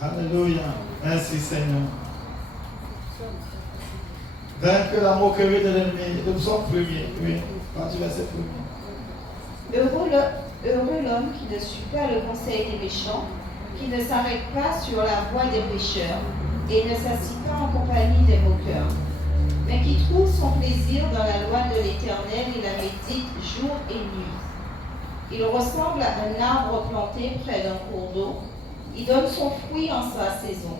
Alléluia. Merci Seigneur. Vaincre la moquerie de l'ennemi. Le psaume premier. Oui. Partie verset premier. Heureux l'homme qui ne suit pas le conseil des méchants, qui ne s'arrête pas sur la voie des pécheurs et ne s'assit pas en compagnie des moqueurs, mais qui trouve son plaisir dans la loi de l'Éternel et la médite jour et nuit. Il ressemble à un arbre planté près d'un cours d'eau. Il donne son fruit en sa saison,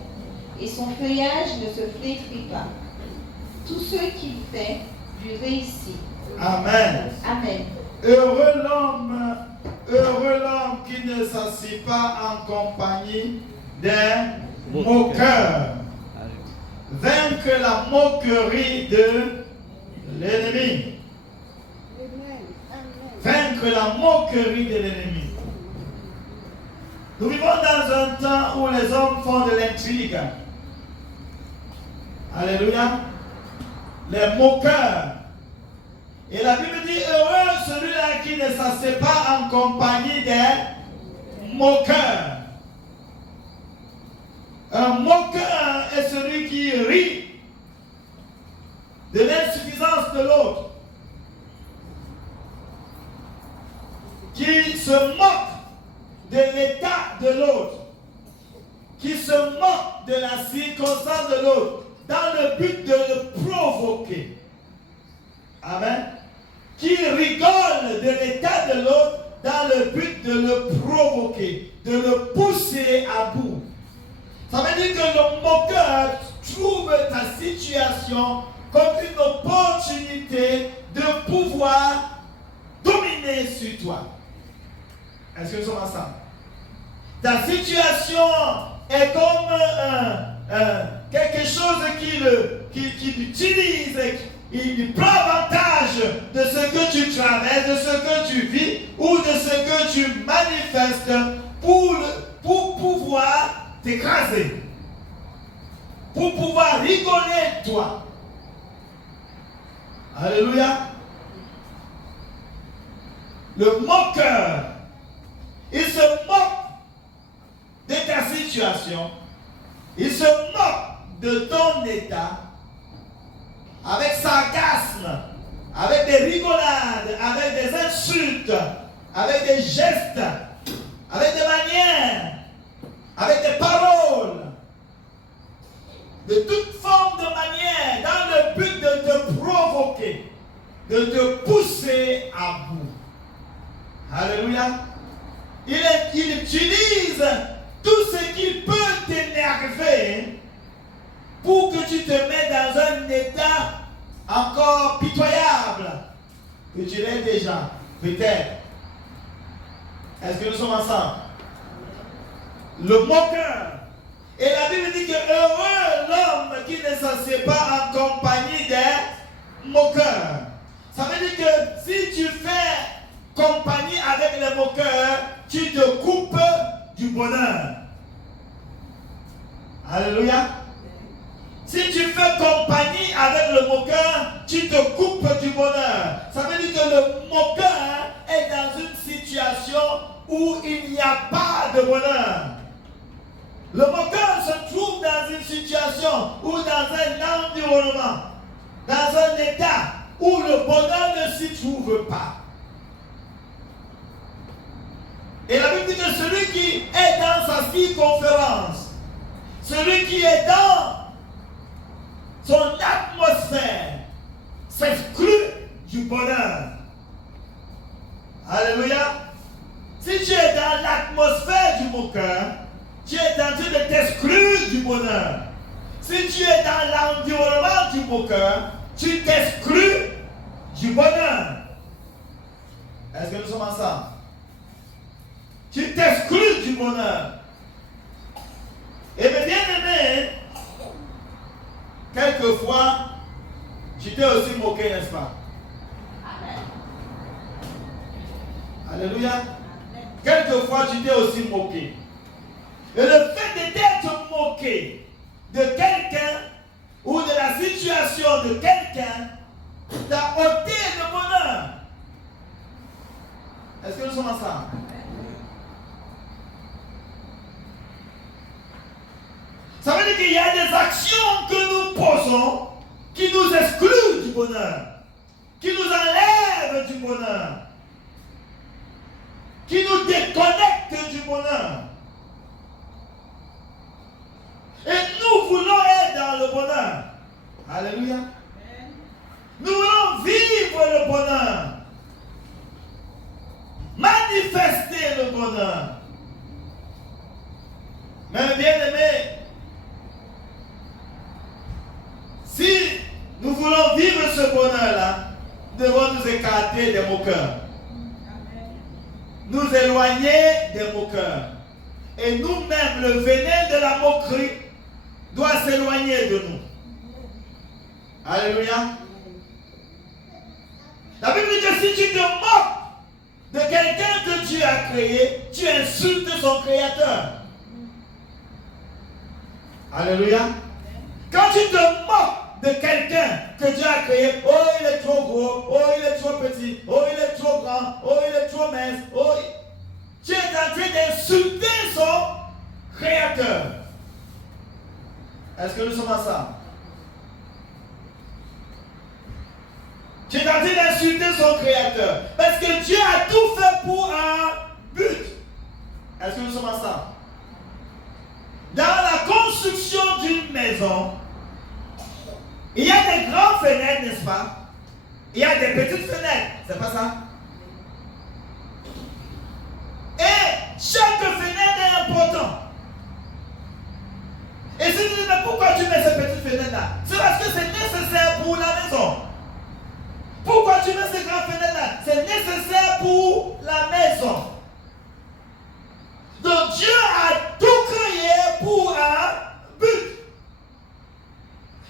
et son feuillage ne se flétrit pas. Tout ce qu'il fait lui réussit. Amen. Amen. Heureux l'homme qui ne s'assied pas en compagnie des moqueurs. Vaincre la moquerie de l'ennemi. Vaincre la moquerie de l'ennemi. Nous vivons dans un temps où les hommes font de l'intrigue. Alléluia. Les moqueurs. Et la Bible dit, heureux celui-là qui ne s'assied pas en compagnie des moqueurs. Un moqueur est celui qui rit de l'insuffisance de l'autre, qui se moque de l'état de l'autre, qui se moque de la circonstance de l'autre, dans le but de le provoquer. Amen. Qui rigole de l'état de l'autre dans le but de le provoquer, de le pousser à bout. Ça veut dire que le moqueur trouve ta situation comme une opportunité de pouvoir dominer sur toi. Est-ce que nous sommes ensemble? Ta situation est comme quelque chose qu'il utilise, il prend avantage de ce que tu traverses, de ce que tu vis ou de ce que tu manifestes pour pouvoir t'écraser, pour pouvoir rigoler de toi. Alléluia. Le moqueur, il se moque de ta situation, il se moque de ton état avec sarcasme, avec des rigolades, avec des insultes, avec des gestes, avec des manières, avec des paroles, de toute forme de manière, dans le but de te provoquer, de te pousser à bout. Alléluia. Il utilise tout ce qui peut t'énerver pour que tu te mettes dans un état encore pitoyable que tu l'es déjà, peut-être. Est-ce que nous sommes ensemble? Le moqueur. Et la Bible dit que heureux l'homme qui ne s'assied pas en compagnie des moqueurs. Ça veut dire que si tu fais compagnie avec les moqueurs, tu te coupes du bonheur. Alléluia. Si tu fais compagnie avec le moqueur, tu te coupes du bonheur. Ça veut dire que le moqueur est dans une situation où il n'y a pas de bonheur. Le moqueur se trouve dans une situation ou dans un environnement, dans un état où le bonheur ne s'y trouve pas. Et la Bible dit que celui qui est dans sa circonférence, celui qui est dans son atmosphère, s'exclut du bonheur. Alléluia. Si tu es dans l'atmosphère du moqueur, tu es en train de t'exclure du bonheur. Si tu es dans l'environnement du moqueur, tu t'exclus du bonheur. Est-ce que nous sommes ensemble? Tu t'exclus du bonheur. Et mes bien-aimés, quelquefois, tu t'es aussi moqué, n'est-ce pas? Alléluia. Quelquefois, tu t'es aussi moqué. Et le fait d'être moqué de quelqu'un ou de la situation de quelqu'un t'a ôté le bonheur. Est-ce que nous sommes ensemble? qu'il y a des actions que nous posons qui nous excluent du bonheur, qui nous enlèvent du bonheur, qui nous déconnectent du bonheur. Et nous voulons être dans le bonheur. Alléluia. Nous voulons vivre le bonheur. Manifester le bonheur. Mais bien aimé, si nous voulons vivre ce bonheur-là, nous devons nous écarter des moqueurs. Nous éloigner des moqueurs. Et nous-mêmes, le venin de la moquerie doit s'éloigner de nous. Alléluia. La Bible dit que si tu te moques de quelqu'un que Dieu a créé, tu insultes son créateur. Alléluia. Quand tu te moques de quelqu'un que Dieu a créé, oh il est trop gros, oh il est trop petit, oh il est trop grand, oh il est trop mince, oh tu es en train d'insulter son créateur. Est-ce que nous sommes ensemble? Tu es en train d'insulter son créateur. Parce que Dieu a tout fait pour un but. Est-ce que nous sommes ensemble? Dans la construction d'une maison, il y a des grandes fenêtres, n'est-ce pas? Il y a des petites fenêtres. C'est pas ça? Et chaque fenêtre est importante. Et si tu dis, mais pourquoi tu mets ces petites fenêtres-là? C'est parce que c'est nécessaire pour la maison. Pourquoi tu mets ces grandes fenêtres-là? C'est nécessaire pour la maison. Donc Dieu a tout créé pour un but.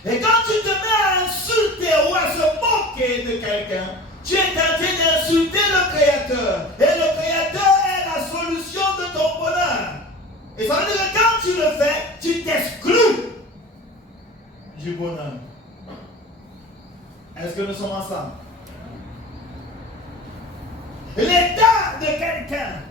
Et quand tu te mets à insulter ou à se moquer de quelqu'un, tu es en train d'insulter le Créateur. Et le Créateur est la solution de ton bonheur. Et ça veut dire que quand tu le fais, tu t'exclus du bonheur. Est-ce que nous sommes ensemble? L'état de quelqu'un.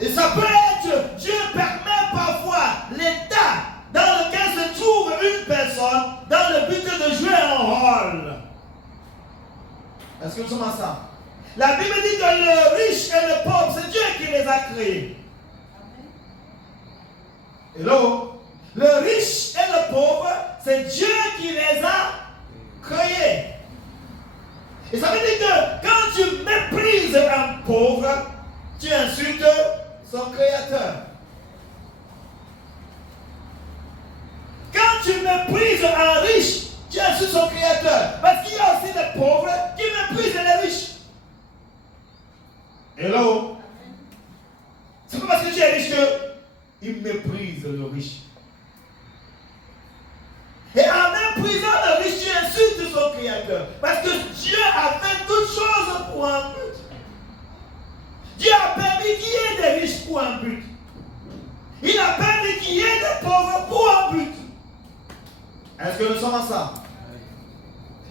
Et ça peut être, Dieu permet parfois l'état dans lequel se trouve une personne dans le but de jouer un rôle. Est-ce que nous sommes ensemble? La Bible dit que le riche et le pauvre, c'est Dieu qui les a créés. Hello? Le riche et le pauvre, c'est Dieu qui les a créés. Et ça veut dire que quand tu méprises un pauvre, tu insultes son créateur. Quand tu méprises un riche, tu insultes son créateur. Parce qu'il y a aussi des pauvres qui méprisent les riches. Hello? C'est pas parce que tu es riche qu'il méprise le riche. Et en méprisant le riche, tu insultes son créateur. Parce que Dieu a fait toutes choses pour un but. Dieu a permis qu'il y ait des riches pour un but. Il a permis qu'il y ait des pauvres pour un but. Est-ce que nous sommes ensemble?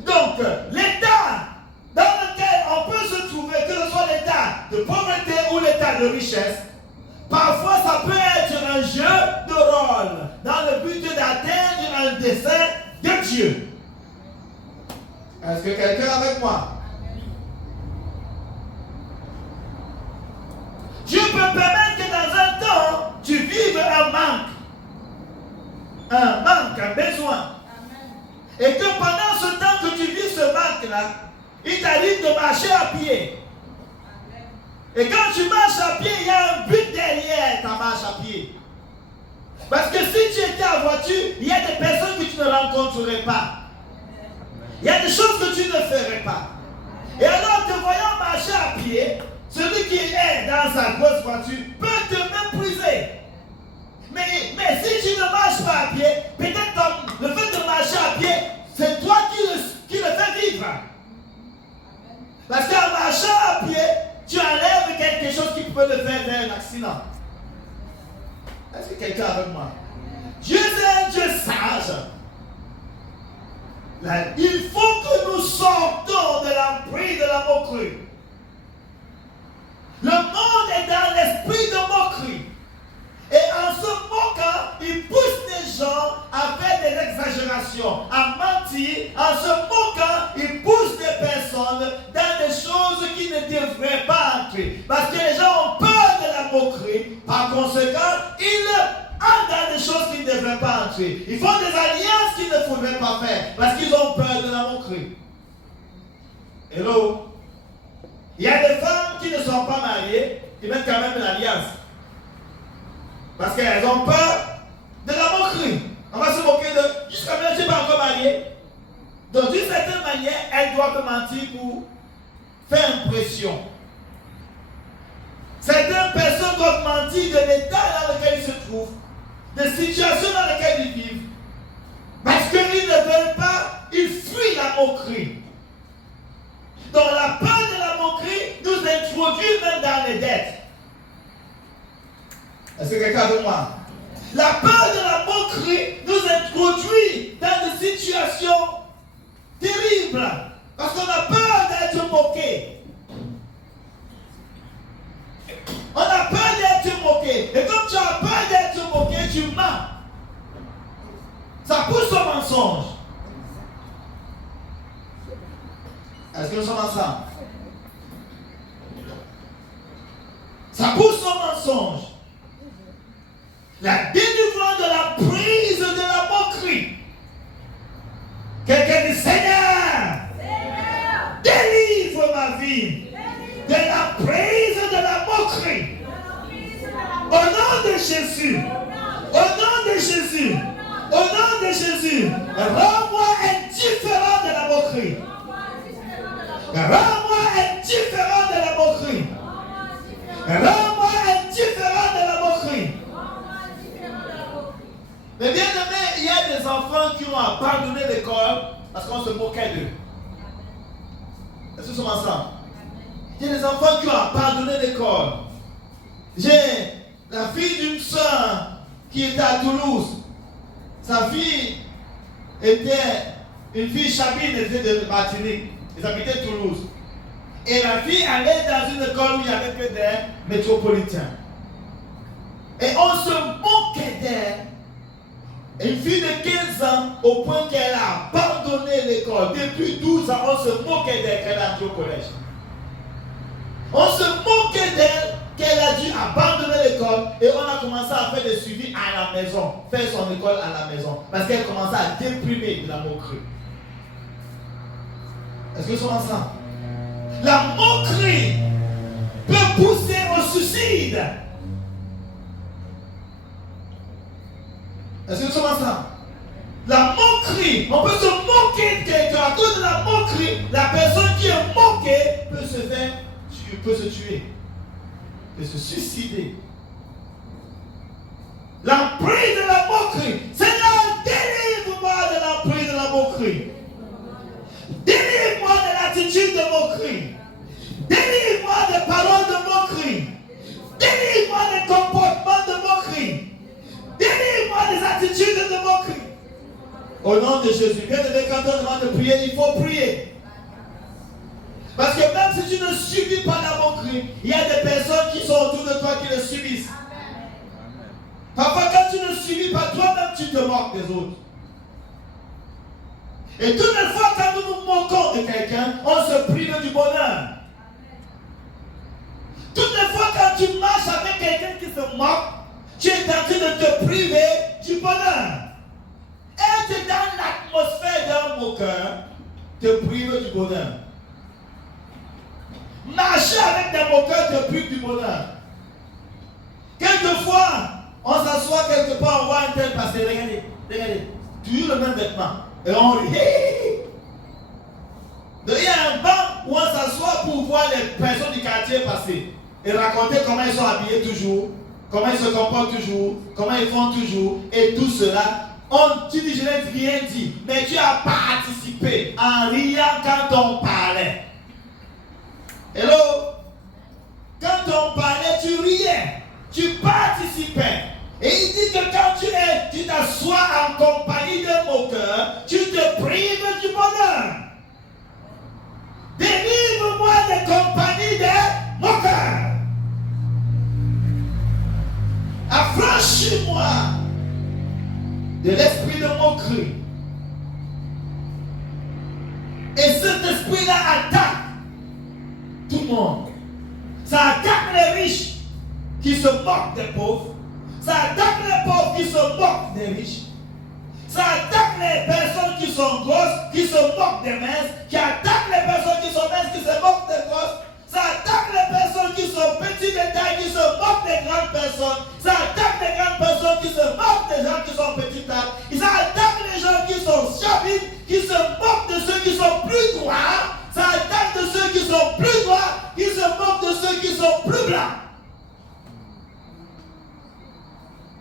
Donc, l'état dans lequel on peut se trouver, que ce soit l'état de pauvreté ou l'état de richesse, parfois ça peut être un jeu de rôle dans le but d'atteindre un dessein de Dieu. Est-ce que quelqu'un est avec moi? Dieu peut permettre que dans un temps, tu vives un besoin. Et que pendant ce temps que tu vis ce manque-là, il t'arrive de marcher à pied. Et quand tu marches à pied, il y a un but derrière ta marche à pied. Parce que si tu étais en voiture, il y a des personnes que tu ne rencontrerais pas. Il y a des choses que tu ne ferais pas. Et alors, te voyant marcher à pied, celui qui est dans sa grosse voiture peut te mépriser. Mais si tu ne marches pas à pied, peut-être le fait de marcher à pied, c'est toi qui le fais vivre. Parce qu'en marchant à pied, tu enlèves quelque chose qui peut le faire vers un accident. Est-ce que quelqu'un est avec moi? Dieu est un Dieu sage. Là, il faut que nous sortons de l'emprise de la moquerie. Le monde est dans l'esprit de moquerie. Et en se moquant, situation, à mentir, en se moquant, il pousse des personnes dans des choses qui ne devraient pas entrer. Parce que les gens ont peur de la moquerie. Par conséquent, ils entrent dans des choses qui ne devraient pas entrer. Ils font des alliances qu'ils ne faudrait pas faire parce qu'ils ont peur de la moquerie. Hello? Il y a des femmes qui ne sont pas mariées, qui mettent quand même une alliance. Parce qu'elles ont peur de la moquerie. On va se moquer de... Jusqu'à maintenant, je ne suis pas encore mariée. Donc, d'une certaine manière, elles doivent mentir pour faire impression. Certaines personnes doivent mentir de l'état dans lequel ils se trouvent, des situations dans lesquelles ils vivent. Parce qu'ils ne veulent pas, ils fuient la moquerie. Donc, la peur de la moquerie nous introduit même dans les dettes. Est-ce que quelqu'un veut moi? La peur de la moquerie nous introduit dans des situations terribles. Parce qu'on a peur d'être moqué. On a peur d'être moqué. Et comme tu as peur d'être moqué, tu mens. Ça pousse au mensonge. Est-ce que nous sommes ensemble? Ça pousse au mensonge. La délivrance de la prise de la moquerie. Quelqu'un dit Seigneur, délivre ma vie de la prise de la moquerie. Au nom de Jésus. Au nom de Jésus. Au nom de Jésus. Rends-moi indifférent de la moquerie. Rends-moi indifférent de la moquerie. Rends-moi indifférent de la moquerie. Mais bien aimé, il y a des enfants qui ont abandonné l'école parce qu'on se moquait d'eux. Est-ce que nous sommes ensemble? Il y a des enfants qui ont abandonné l'école. J'ai la fille d'une soeur qui était à Toulouse. Sa fille était une fille chabine, elle était de Martinique. Ils habitaient Toulouse. Et la fille allait dans une école où il n'y avait que des métropolitains. Et on se moquait d'elle. Une fille de 15 ans, au point qu'elle a abandonné l'école. Depuis 12 ans, on se moquait d'elle qu'elle a entré au collège. On se moquait d'elle qu'elle a dû abandonner l'école et on a commencé à faire des suivis à la maison, faire son école à la maison, parce qu'elle commençait à déprimer de la moquerie. Est-ce que nous sommes ensemble? La moquerie peut pousser au suicide. Est-ce que nous sommes ensemble? La moquerie, on peut se moquer de quelqu'un. À cause de la moquerie, la personne qui est moquée peut se tuer, peut se suicider. L'emprise de la moquerie. Seigneur, délivre-moi de l'emprise de la moquerie. Délivre-moi de l'attitude de moquerie. Délivre-moi des paroles de moquerie. Délivre-moi des comportements de moquerie. Délivre-moi des attitudes de moquerie. Au nom de Jésus. Bien aimé, quand on demande de prier, il faut prier. Parce que même si tu ne subis pas la moquerie, il y a des personnes qui sont autour de toi qui le subissent. Parfois, quand tu ne subis pas toi-même, tu te moques des autres. Et toutes les fois quand nous nous moquons de quelqu'un, on se prive du bonheur. Toutes les fois quand tu marches avec quelqu'un qui se moque, tu es en train de te priver du bonheur. Être dans l'atmosphère d'un moqueur te prive du bonheur. Marcher avec des moqueurs te prive du bonheur. Quelquefois, on s'assoit quelque part, on voit un tel passer. Regardez, toujours le même vêtement. Et on rit. Donc il y a un banc où on s'assoit pour voir les personnes du quartier passer. Et raconter comment ils sont habillés toujours, comment ils se comportent toujours, comment ils font toujours. Et tout cela, tu dis je n'ai rien dit. Mais tu as participé en riant quand on parlait. Hello? Quand on parlait, tu riais. Tu participais. Et il dit que quand tu t'assois en compagnie d'un moqueur, tu te prives du bonheur. Délivre-moi des compagnies des moqueurs. Affranchis-moi de l'esprit de moquerie. qui se moquent des pauvres. Ça attaque les pauvres qui se moquent des riches. Ça attaque les personnes qui sont grosses, qui se moquent des minces, qui attaque les personnes qui sont minces, qui se moquent des grosses. Ça attaque les personnes qui sont petites de taille, qui se moquent des grandes personnes. Ça attaque les grandes personnes qui se moquent des gens qui sont petites taille. Et ça attaque les gens qui sont chavides, qui se moquent de ceux qui sont plus droits. Ça attaque de ceux qui sont plus droits, qui se moquent de ceux qui sont plus blancs.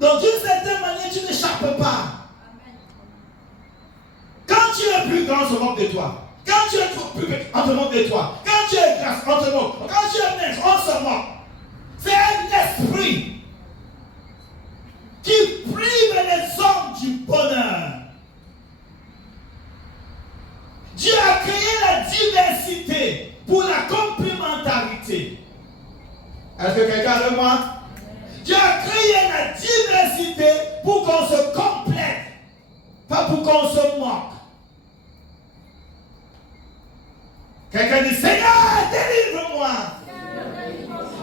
Donc d'une certaine manière, tu n'échappes pas. Quand tu es plus grand, on se moque de toi. Quand tu es plus petit, on se moque de toi. Quand tu es grasse, on se moque. Quand tu es mince, on se moque. C'est un esprit qui prive les hommes du bonheur. Dieu a créé la diversité pour la complémentarité. Est-ce que quelqu'un est avec moi? Dieu a créé la diversité pour qu'on se complète, pas pour qu'on se moque. Quelqu'un dit, Seigneur, délivre-moi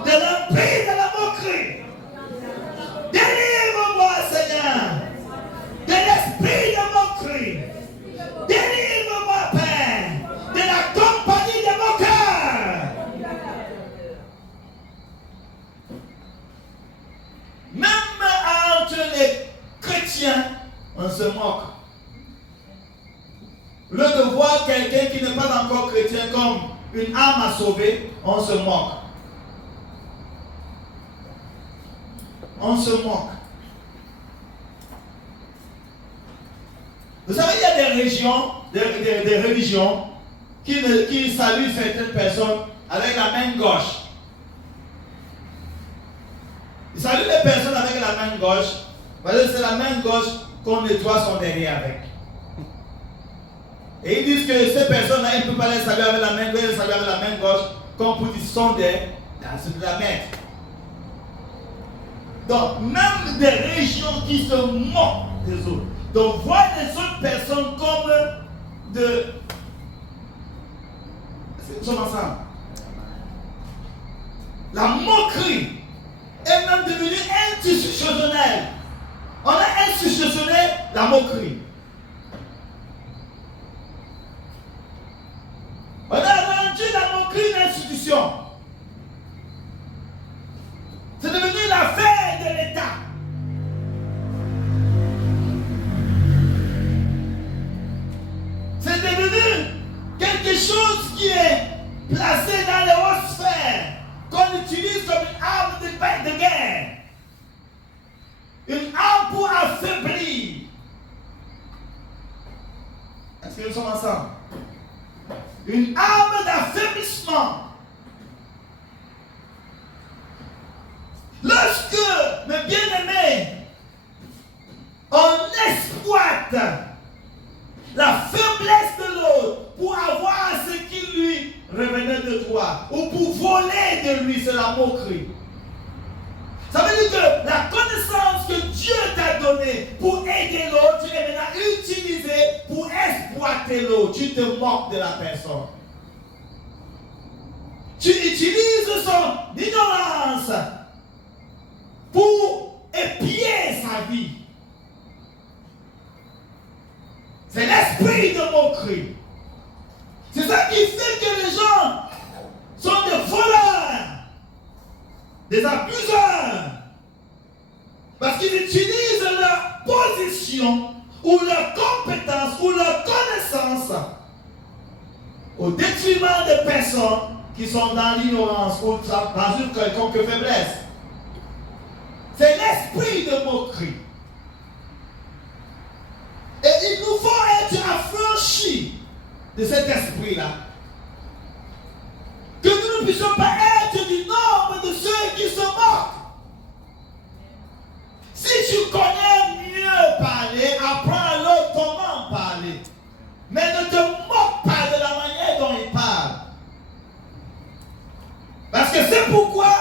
de l'emprise de la moquerie. Délivre-moi, Seigneur, de l'esprit de moquerie. Délivre-moi, Père, de la compagnie des moqueurs. Même entre les chrétiens, on se moque. Le de voir quelqu'un qui n'est pas encore chrétien comme une âme à sauver, on se moque. On se moque. Vous savez, il y a des régions, des religions qui saluent certaines personnes avec la main gauche. Ils saluent les personnes avec la main gauche parce que c'est la main gauche qu'on nettoie son derrière avec. Et ils disent que ces personnes-là, ils ne peuvent pas les saluer avec la main gauche, les saluer avec la main gauche, comme pour dire sonder dans la main. Donc, même des régions qui se moquent des autres. Donc, voir les autres personnes comme de... Nous sommes ensemble. La moquerie est même devenue institutionnelle. On a institutionnel la moquerie. On a rendu la moquerie une institution. C'est devenu l'affaire de l'État. C'est devenu quelque chose qui est placé dans les hautes sphères, qu'on utilise comme une arme de guerre. Une arme pour affaiblir. Est-ce que nous sommes ensemble? Une arme d'affaiblissement. Lorsque, mes bien-aimés, on exploite la faiblesse de l'autre pour avoir ce qui lui revenait de toi, ou pour voler de lui, c'est la moquerie. Ça veut dire que la connaissance que Dieu t'a donnée pour aider l'autre, tu l'as maintenant utilisée pour exploiter l'autre. Tu te moques de la personne. Tu utilises son ignorance pour épier sa vie. C'est l'esprit de moquerie. C'est ça qui fait que les gens sont des voleurs, des abuseurs, parce qu'ils utilisent leur position ou leur compétence ou leur connaissance au détriment des personnes qui sont dans l'ignorance ou dans une quelconque faiblesse. C'est l'esprit de moquerie. Et il nous faut être affranchis de cet esprit-là. Que nous ne puissions pas être du nombre de ceux qui se moquent. Si tu connais mieux parler, apprends à l'autre comment parler. Mais ne te moque pas de la manière dont il parle. Parce que c'est pourquoi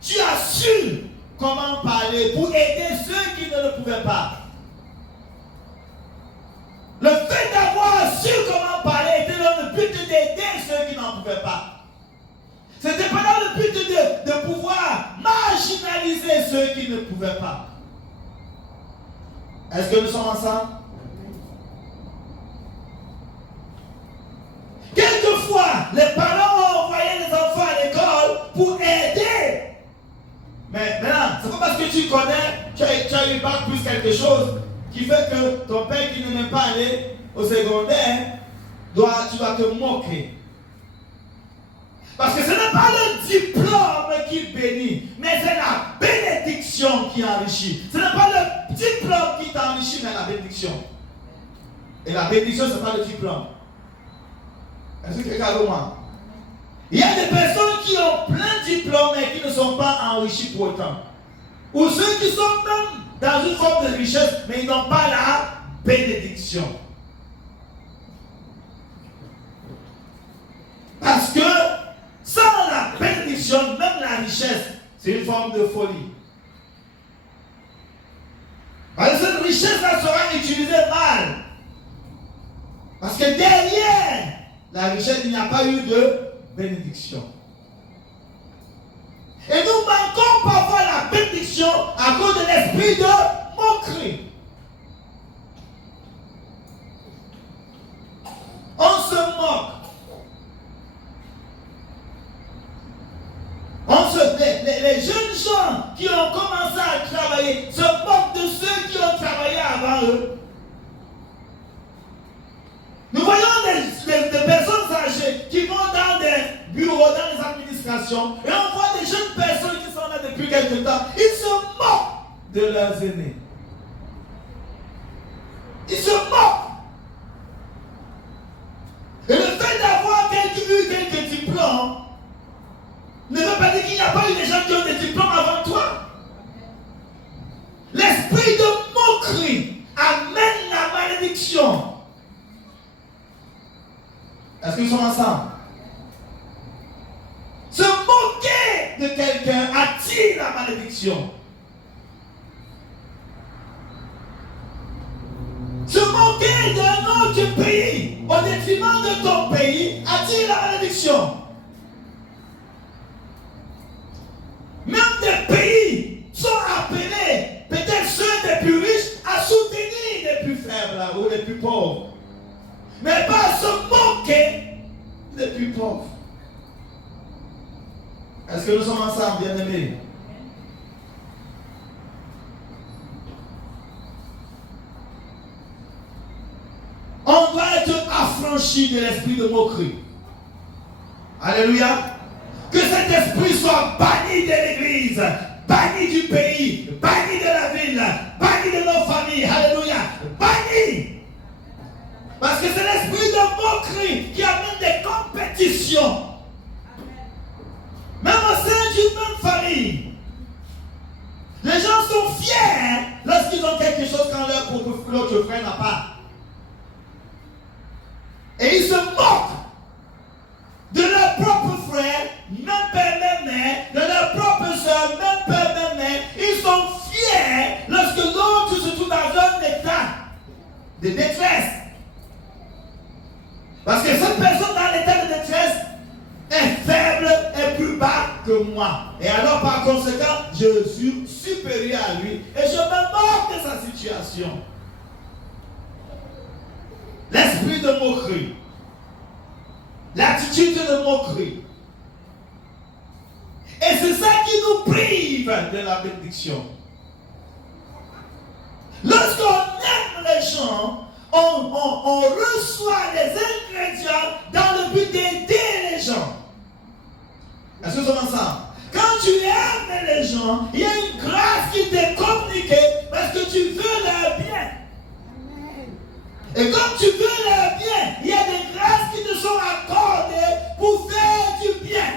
tu as su comment parler pour aider ceux qui ne le pouvaient pas. Le fait d'avoir su comment parler était dans le but d'aider ceux qui n'en pouvaient pas. C'était pas dans le but de pouvoir marginaliser pouvaient pas. Est-ce que nous sommes ensemble? Quelquefois, les parents ont envoyé les enfants à l'école pour aider. Mais maintenant, c'est pas parce que tu connais, tu as eu bac plus quelque chose, qui fait que ton père qui ne même pas aller au secondaire, tu dois te moquer. Parce que ce n'est pas le diplôme qui bénit, mais c'est la bénédiction qui enrichit. Ce n'est pas le diplôme qui t'enrichit, mais la bénédiction. Et la bénédiction, ce n'est pas le diplôme. Est-ce que quelqu'un veut moi? Il y a des personnes qui ont plein de diplômes et qui ne sont pas enrichis pour autant. Ou ceux qui sont même dans une forme de richesse, mais ils n'ont pas la bénédiction. Parce que sans la bénédiction, même la richesse, c'est une forme de folie. Parce que cette richesse-là sera utilisée mal. Parce que derrière la richesse, il n'y a pas eu de bénédiction. Et nous manquons parfois la bénédiction à cause de l'esprit de moquerie. On se moque. Les jeunes gens qui ont commencé à travailler se moquent de ceux qui ont travaillé avant eux. Nous voyons des personnes âgées qui vont dans des bureaux, dans les administrations, et on voit des jeunes personnes qui sont là depuis quelque temps. Ils se moquent de leurs aînés. Ils se moquent. Et le fait d'avoir eu quelques diplômes ne veut pas dire qu'il n'y a pas eu des gens qui ont des diplômes avant toi. L'esprit de moquerie amène la malédiction. Est-ce que nous sommes ensemble? Se moquer de quelqu'un attire la malédiction. Se moquer d'un autre pays au détriment de ton pays attire la malédiction. Même des pays sont appelés, peut-être ceux des plus riches, à soutenir les plus faibles ou les plus pauvres. Mais pas à se moquer des plus pauvres. Est-ce que nous sommes ensemble, bien-aimés? On doit être affranchi de l'esprit de moquerie. Alléluia. Que cet esprit soit banni de l'église, banni du pays, banni de la ville, banni de nos familles. Alléluia. Banni. Parce que c'est l'esprit de moquerie qui amène des compétitions. Même au sein d'une même famille. Les gens sont fiers lorsqu'ils ont quelque chose quand l'autre frère n'a pas. Et ils se moquent de leur propre frère, même père, même mère, de leur propre soeur, même père, même mère. Ils sont fiers lorsque l'autre se trouve dans un état de détresse. Parce que cette personne dans l'état de détresse est faible et plus bas que moi. Et alors par conséquent, je suis supérieur à lui et je me moque de sa situation. L'esprit de moquerie. L'attitude de moquerie. Et c'est ça qui nous prive de la bénédiction. Lorsqu'on aime les gens, on reçoit les ingrédients dans le but d'aider les gens. Est-ce que nous sommes ensemble? Quand tu aimes les gens, il y a une grâce qui t'est communiquée parce que tu veux leur bien. Et comme tu veux leur bien, il y a des grâces qui te sont accordées pour faire du bien.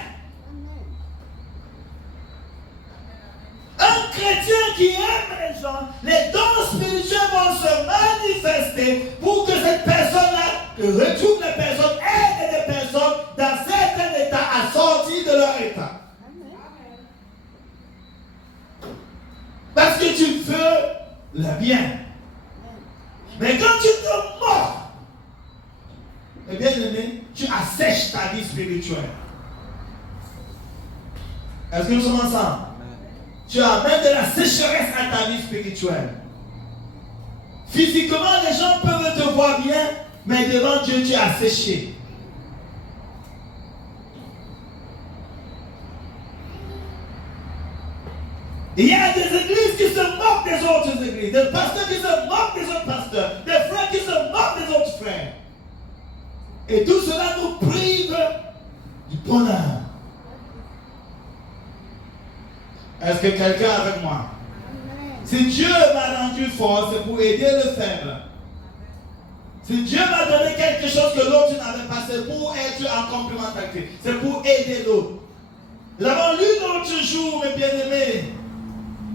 Un chrétien qui aime les gens, les dons spirituels vont se manifester pour que cette personne-là retrouve les personnes, aide les personnes dans certains états à sortir de leur état. Parce que tu veux le bien. Mais quand tu te moques, eh bien aimé, tu assèches ta vie spirituelle. Est-ce que nous sommes ensemble? Tu amènes de la sécheresse à ta vie spirituelle. Physiquement, les gens peuvent te voir bien, mais devant Dieu, tu es asséché. Il y a des églises qui se moquent des autres églises, des pasteurs qui se moquent des autres pasteurs, des frères qui se moquent des autres frères. Et tout cela nous prive du bonheur. Est-ce que quelqu'un est avec moi? Si Dieu m'a rendu fort, c'est pour aider le faible. Si Dieu m'a donné quelque chose que l'autre n'avait pas, c'est pour être en complémentarité. C'est pour aider l'autre. Nous avons lu l'autre jour, mes bien-aimés,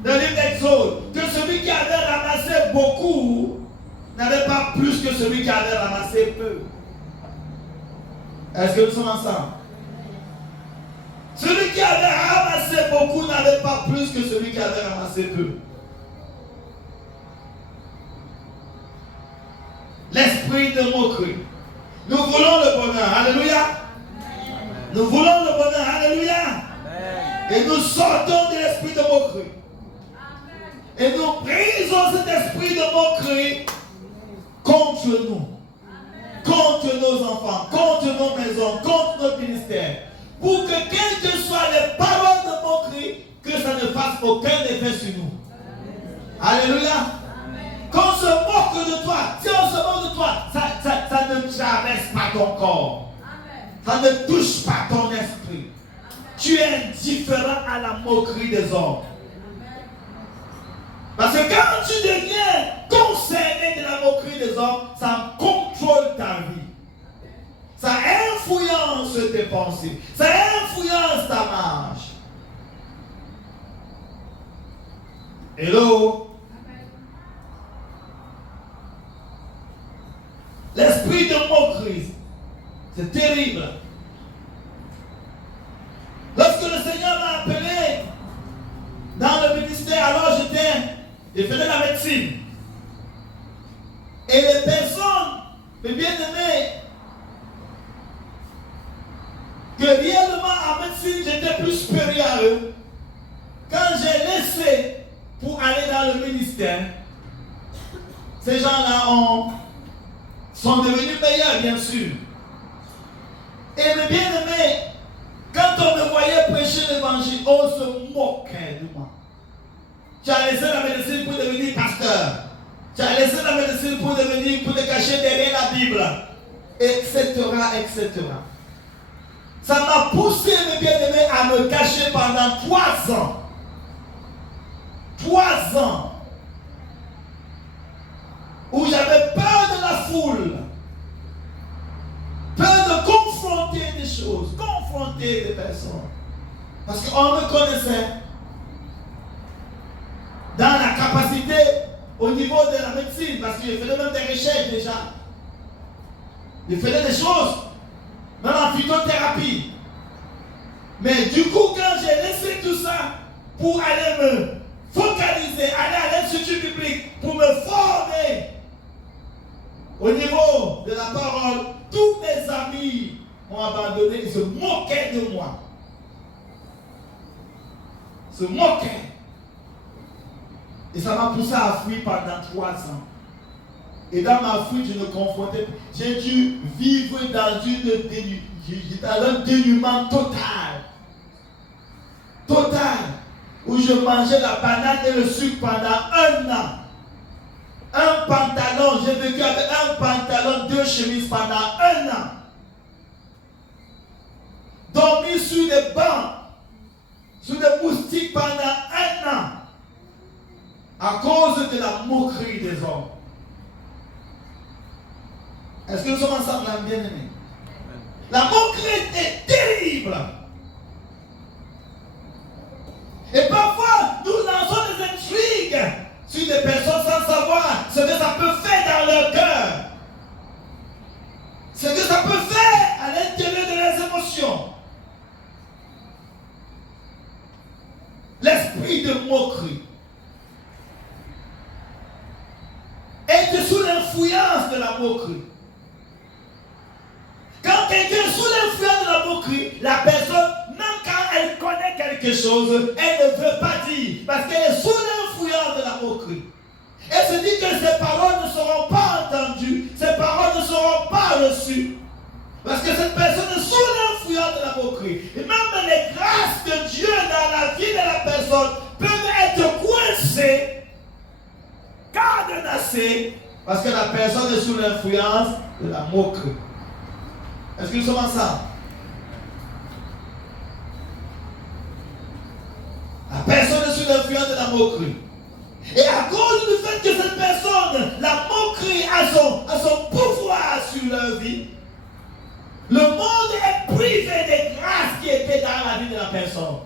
dans le livre d'Exode, que celui qui avait ramassé beaucoup n'avait pas plus que celui qui avait ramassé peu. Est-ce que nous sommes ensemble? Celui qui avait ramassé beaucoup n'avait pas plus que celui qui avait ramassé peu. L'esprit de moquerie. Nous voulons le bonheur. Alléluia. Nous voulons le bonheur. Alléluia. Et nous sortons de l'esprit de moquerie. Et nous brisons cet esprit de moquerie contre nous, contre nos enfants, contre nos maisons, contre notre ministère. Pour que quelles que soient les paroles de moquerie, que ça ne fasse aucun effet sur nous. Alléluia. Qu'on se moque de toi, si on se moque de toi, ça ne traverse pas ton corps. Ça ne touche pas ton esprit. Tu es indifférent à la moquerie des hommes. Parce que quand tu deviens concerné de la moquerie des hommes, ça contrôle ta vie. Ça influence tes pensées. Ça influence ta marche. Hello? L'esprit de moquerie, c'est terrible. Lorsque le Seigneur m'a appelé dans le ministère, alors je faisais la médecine. Et les personnes, mes bien-aimés, que réellement en médecine, j'étais plus supérieur à eux. Quand j'ai laissé pour aller dans le ministère, ces gens-là sont devenus meilleurs, bien sûr. Et mes bien-aimés, quand on me voyait prêcher l'évangile, on se moquait de moi. Tu as laissé la médecine pour devenir pasteur. Tu as laissé la médecine pour te cacher derrière la Bible, etc., etc. Ça m'a poussé, mes bien-aimés, à me cacher pendant 3 ans. 3 ans. Où j'avais peur de la foule. Peur de confronter des choses, confronter des personnes. Parce qu'on me connaissait dans la capacité au niveau de la médecine, parce que je faisais même des recherches déjà. Je faisais des choses, même en phytothérapie. Mais du coup, quand j'ai laissé tout ça pour aller me focaliser, aller à l'Institut biblique, pour me former au niveau de la parole, tous mes amis m'ont abandonné, ils se moquaient de moi. Ils se moquaient. Et ça m'a poussé à fuir pendant 3 ans. Et dans ma fuite, je ne confrontais plus. J'ai dû vivre dans un dénuement total. Total. Où je mangeais la banane et le sucre pendant 1 an. Un pantalon, j'ai vécu avec un pantalon, 2 chemises pendant 1 an. Dormi sur des bancs, sur des moustiques pendant 1 an. À cause de la moquerie des hommes. Est-ce que nous sommes ensemble, là, bien-aimés? La moquerie est terrible. Et parfois, nous lançons des intrigues sur des personnes sans savoir ce que ça peut faire dans leur cœur. Ce que ça peut faire à l'intérieur de leurs émotions. L'esprit de moquerie. Être sous l'influence de la moquerie. Quand quelqu'un est sous l'influence de la moquerie, la personne, même quand elle connaît quelqu'un, quelque chose, elle ne veut pas dire. Parce qu'elle est sous l'influence de la moquerie. Elle se dit que ses paroles ne seront pas entendues, ses paroles ne seront pas reçues. Parce que cette personne est sous l'influence de la moquerie. Et même les grâces de Dieu dans la vie de la personne peuvent être coincées, cadenassées, parce que la personne est sous l'influence de la moquerie. Est-ce que nous sommes ensemble? La personne est sous l'influence de la moquerie. Et à cause du fait que cette personne, la moquerie a son pouvoir sur leur vie, le monde est privé des grâces qui étaient dans la vie de la personne.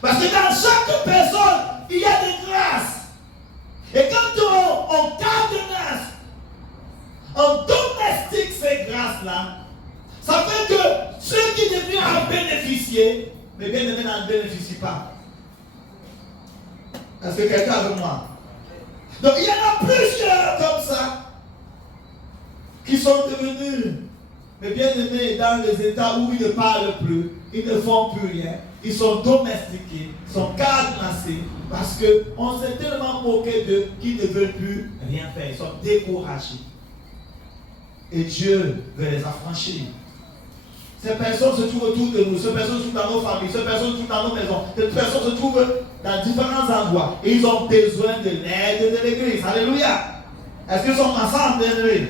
Parce que dans chaque personne, il y a des grâces. Et quand on cadenasse, on domestique ces grâces-là, ça fait que ceux qui devraient en bénéficier, mais bien aimés n'en bénéficient pas. Est-ce que quelqu'un avec moi? Donc il y en a plusieurs comme ça qui sont devenus, mais bien aimés, dans les états où ils ne parlent plus, ils ne font plus rien, ils sont domestiqués, sont cadenassés, parce qu'on s'est tellement moqué d'eux qu'ils ne veulent plus rien faire, ils sont découragés. Et Dieu veut les affranchir. Ces personnes se trouvent autour de nous, ces personnes se trouvent dans nos familles, ces personnes se trouvent dans nos maisons, ces personnes se trouvent dans différents endroits. Et ils ont besoin de l'aide de l'église. Alléluia. Est-ce qu'ils sont ensemble, bien-aimés?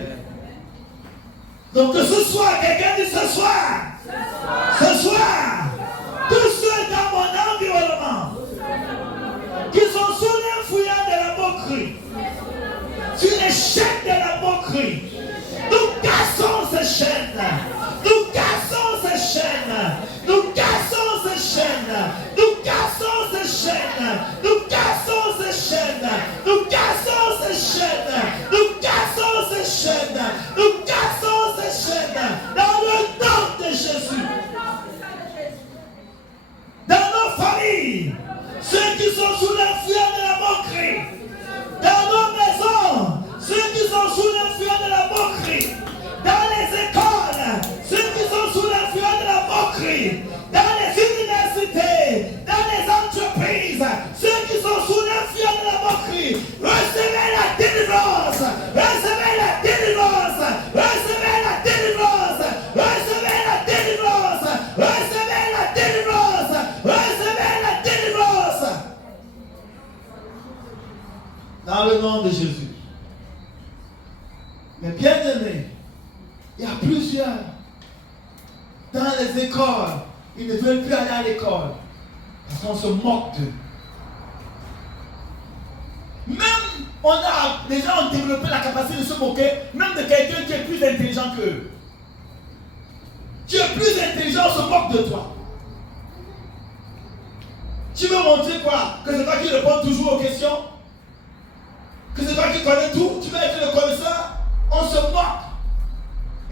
Donc que ce soit, quelqu'un dit ce soir. Ce soir. Tous ceux dans mon environnement qui sont sous l'influence de la moquerie, sur les chaînes de la moquerie, nous cassons ces chaînes. Nous cassons ces chaînes. Nous cassons ces chaînes. Nous cassons ces chaînes. Nous cassons ces chaînes. Nous cassons ces chaînes. Nous cassons ces chaînes. Nous cassons ces chaînes. Dans le nom de Jésus. Dans nos familles, ceux qui sont sous l'influence de la moquerie. Dans nos maisons, ceux qui sont sous l'influence de la moquerie. Dans les écoles, ceux qui sont sous l'influence de la moquerie, dans les universités, dans les entreprises, ceux qui sont sous l'influence de la moquerie, recevez la délivrance, recevez la délivrance, recevez la délivrance, recevez la délivrance, recevez la délivrance, recevez la délivrance. Dans le nom de Jésus. Mais bien aimé, il y a plusieurs dans les écoles, ils ne veulent plus aller à l'école parce qu'on se moque d'eux. Même les gens ont développé la capacité de se moquer, même de quelqu'un qui est plus intelligent qu'eux. Tu es plus intelligent, on se moque de toi. Tu veux montrer quoi? Que c'est toi qui réponds toujours aux questions? Que c'est toi qui connais tout? Tu veux être le connaisseur? On se moque.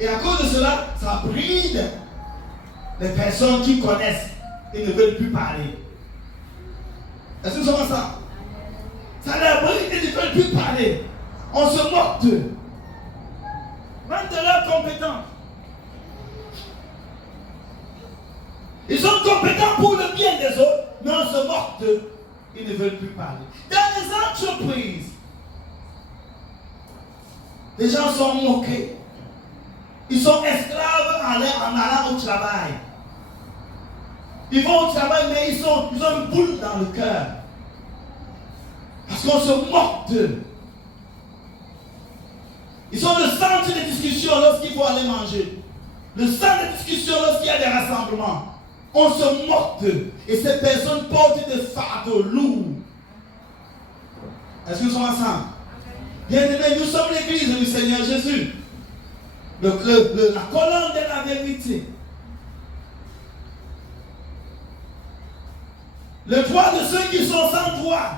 Et à cause de cela, ça bride les personnes qui connaissent et ne veulent plus parler. Est-ce que vous savez ça? Ça les bride et ne veulent plus parler. On se moque d'eux. Même de leurs compétences. Ils sont compétents pour le bien des autres, mais on se moque d'eux. Ils ne veulent plus parler. Dans les entreprises, les gens sont moqués. Ils sont esclaves en allant au travail. Ils vont au travail, mais ils ont une boule dans le cœur. Parce qu'on se moque d'eux. Ils sont le centre de discussion lorsqu'il faut aller manger. Le centre de discussion lorsqu'il y a des rassemblements. On se moque d'eux. Et ces personnes portent des fardeaux lourds. Est-ce que nous sommes ensemble? Bien aimés, nous sommes l'église du Seigneur Jésus. La colonne de la vérité. Le droit de ceux qui sont sans droit.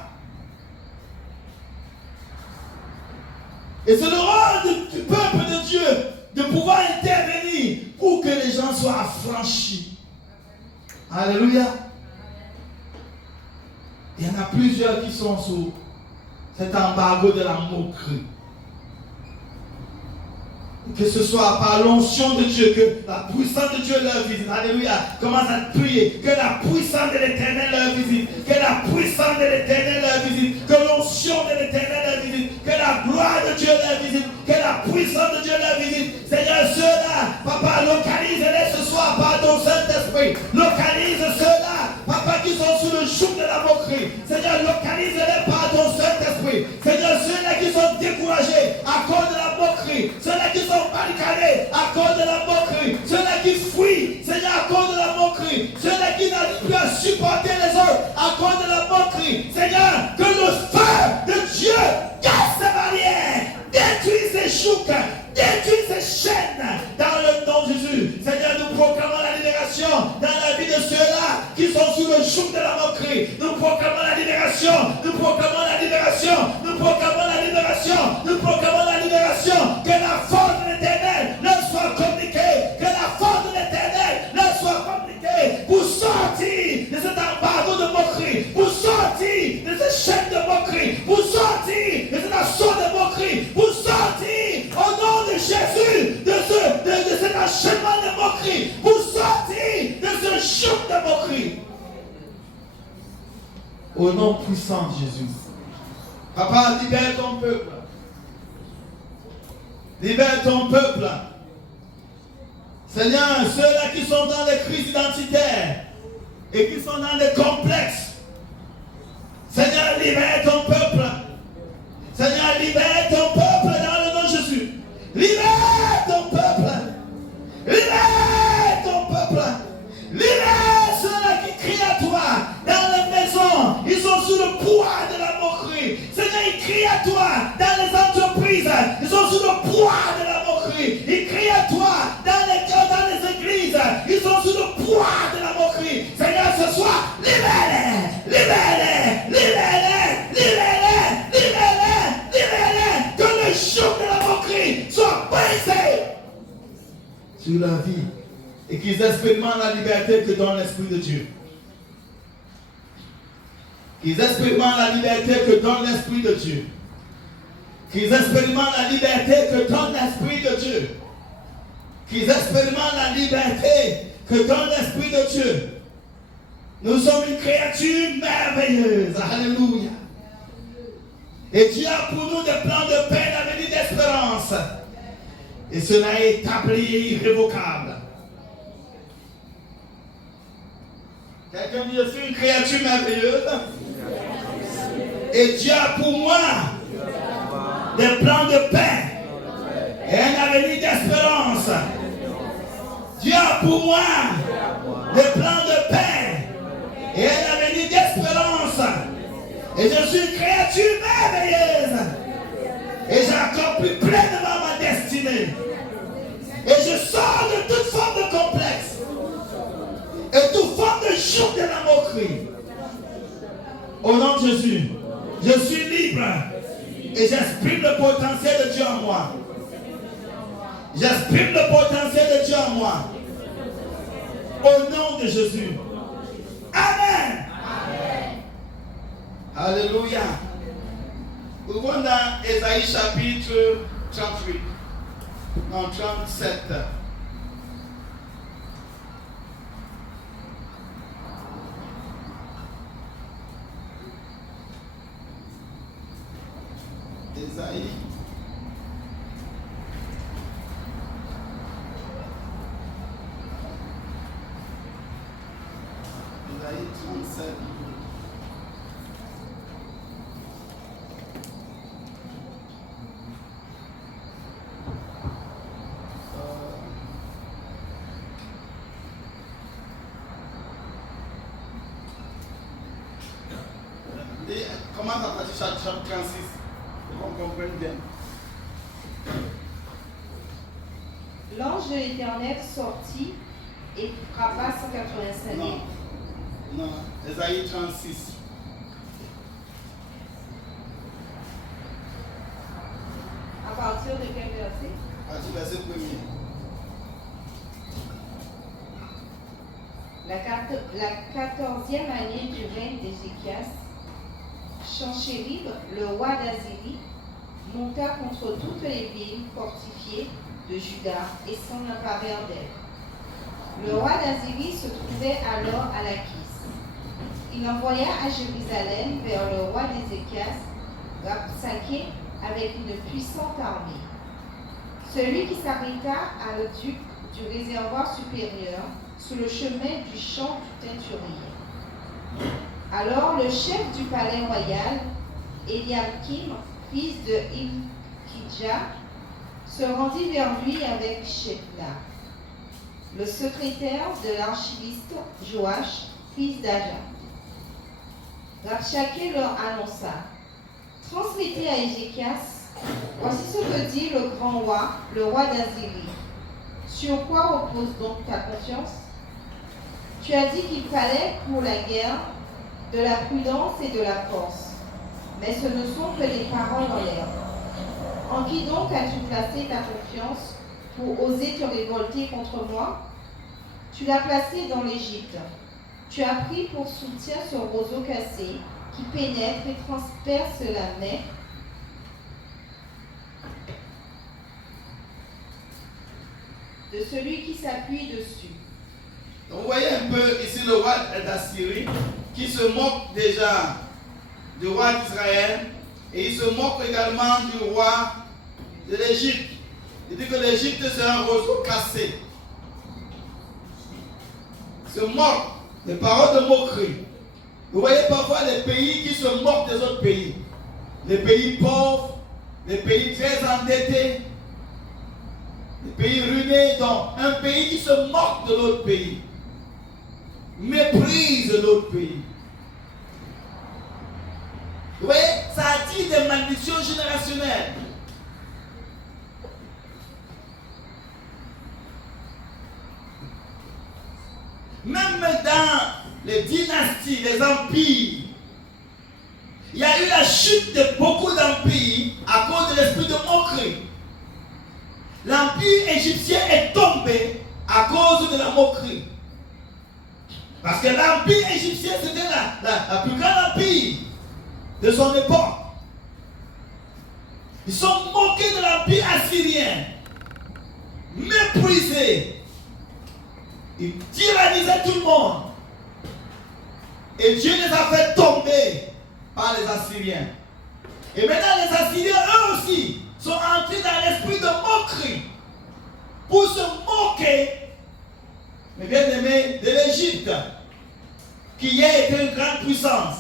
Et c'est le rôle du peuple de Dieu de pouvoir intervenir pour que les gens soient affranchis. Alléluia. Il y en a plusieurs qui sont sous cet embargo de la moquerie. Que ce soit par l'onction de Dieu, que la puissance de Dieu leur visite. Alléluia. Commence à prier. Que la puissance de l'Éternel leur visite. Que la puissance de l'Éternel leur visite. Que l'onction de l'Éternel leur visite. Que la gloire de Dieu leur visite. Que la puissance de Dieu leur visite. Seigneur, ceux-là, Papa, localise-les ce soir par ton Saint-Esprit. Localise ceux-là, Papa, qui sont sous le joug de la moquerie. Seigneur, localise-les par ton Saint-Esprit. Seigneur, ceux-là qui sont découragés à cause de la moquerie. Ceux-là qui sont barricadés à cause de la moquerie. Ceux-là qui fuient, Seigneur, à cause de la moquerie. Ceux-là qui n'arrivent plus à supporter les autres à cause de la moquerie. Seigneur, que le feu de Dieu casse ces barrières, détruit ces chouks, détruit ces chaînes dans le nom de Jésus. Seigneur, nous proclamons la libération dans la vie de ceux-là qui sont sous le joug de la moquerie. Nous proclamons la libération, nous proclamons la libération, nous proclamons la libération, nous proclamons la libération. Que la force de l'Éternel leur soit communiquée, que la force de l'Éternel leur soit communiquée pour sortir de cet embargo de moquerie, pour sortir de ces chaînes de moquerie, pour sortir de cet assaut de moquerie, pour sortir au nom de Jésus de cet enchaînement de moquerie, pour sortir de ce joug de moquerie. Au nom puissant de Jésus. Papa, libère ton peuple. Libère ton peuple. Seigneur, ceux-là qui sont dans les crises identitaires et qui sont dans des complexes. Seigneur, libère ton peuple. Seigneur, libère ton peuple dans le nom de Jésus. Libère ton peuple. Libère ton peuple. Libère ceux-là qui crient à toi dans les maisons. Ils sont sous le poids de la moquerie. Seigneur, ils crient à toi dans les entreprises. Ils sont sous le poids de la moquerie. Ils crient à toi dans les cœurs, dans les églises. Ils sont sous le poids de la moquerie. Seigneur, ce soir, libère-les. Libère-les. Libère-les. Libère-les. Libère-les. Libère-les. Que le joug de la moquerie soit brisé sur leur vie. Et qu'ils expérimentent la liberté que donne l'Esprit de Dieu. Qu'ils expérimentent la liberté que donne l'Esprit de Dieu. Qu'ils expérimentent la liberté que donne l'Esprit de Dieu. Qu'ils expérimentent la liberté que donne l'Esprit de Dieu. Nous sommes une créature merveilleuse. Alléluia. Et Dieu a pour nous des plans de paix, d'avenir, d'espérance. Et cela est établi et irrévocable. Quelqu'un dit, je suis une créature merveilleuse. Et Dieu a pour moi des plans de paix et un avenir d'espérance. Dieu a pour moi des plans de paix et un avenir d'espérance. Et je suis une créature merveilleuse. Et j'ai accompli pleinement ma destinée. Et je sors de toute forme de complexe. Et toute forme de joug de la moquerie. Au nom de Jésus, je suis libre. Et j'exprime le potentiel de Dieu en moi. J'exprime le potentiel de Dieu en moi. Au nom de Jésus. Amen. Amen. Alléluia. Ouvrons dans Ésaïe chapitre 38. Non, 37. Ésaïe. Ésaïe 37. Commence à partir de chapitre 36. On comprenne bien. L'ange de l'Éternel sortit et frappa 185 000. Non, Ésaïe 36. À partir de quel verset? À partir du verset 1er. La 14e année du règne d'Ézéchias, Sennacherib, le roi d'Assyrie, monta contre toutes les villes fortifiées de Juda et s'en emparèrent d'elle. Le roi d'Assyrie se trouvait alors à Lachish. Il envoya à Jérusalem vers le roi d'Ézéchias, Rabsaké, avec une puissante armée. Celui qui s'arrêta à le duc du réservoir supérieur sous le chemin du champ du teinturier. Alors le chef du palais royal, Eliakim, fils de Hilkidja, se rendit vers lui avec Shebna, le secrétaire de l'archiviste Joach, fils d'Aja. Rabsaké leur annonça: transmettez à Ézéchias, voici ce que dit le grand roi, le roi d'Assyrie. Sur quoi repose donc ta confiance? Tu as dit qu'il fallait pour la guerre de la prudence et de la force, mais ce ne sont que des paroles en l'air. En qui donc as-tu placé ta confiance pour oser te révolter contre moi? Tu l'as placé dans l'Égypte. Tu as pris pour soutien ce roseau cassé qui pénètre et transperce la mer de celui qui s'appuie dessus. Donc vous voyez un peu ici le roi d'Assyrie qui se moque déjà du roi d'Israël et il se moque également du roi de l'Égypte. Il dit que l'Égypte c'est un roseau cassé. Il se moque des paroles de moquerie. Vous voyez parfois les pays qui se moquent des autres pays. Les pays pauvres, les pays très endettés, les pays ruinés, donc un pays qui se moque de l'autre pays, méprise l'autre pays. Vous voyez, ça attire des malédictions générationnelles. Même dans les dynasties, les empires, il y a eu la chute de beaucoup d'empires à cause de l'esprit de moquerie. L'empire égyptien est tombé à cause de la moquerie. Parce que l'empire égyptien, c'était la plus grande empire de son époque. Ils sont moqués de l'empire assyrien, méprisés. Ils tyrannisaient tout le monde. Et Dieu les a fait tomber par les Assyriens. Et maintenant les Assyriens, eux aussi, sont entrés dans l'esprit de moquerie pour se moquer, mes bien-aimés, de l'Égypte, qui hier était une grande puissance.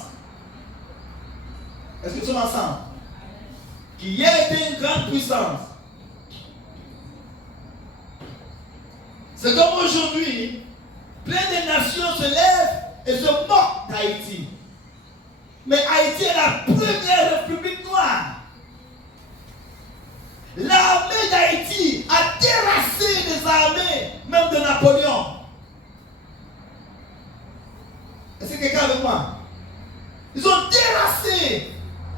Est-ce que nous sommes ensemble? Qui hier était une grande puissance. C'est comme aujourd'hui, plein de nations se lèvent et se moquent d'Haïti. Mais Haïti est la première république noire. L'armée d'Haïti a terrassé les armées, même de Napoléon. Est-ce que quelqu'un avec moi? Ils ont terrassé.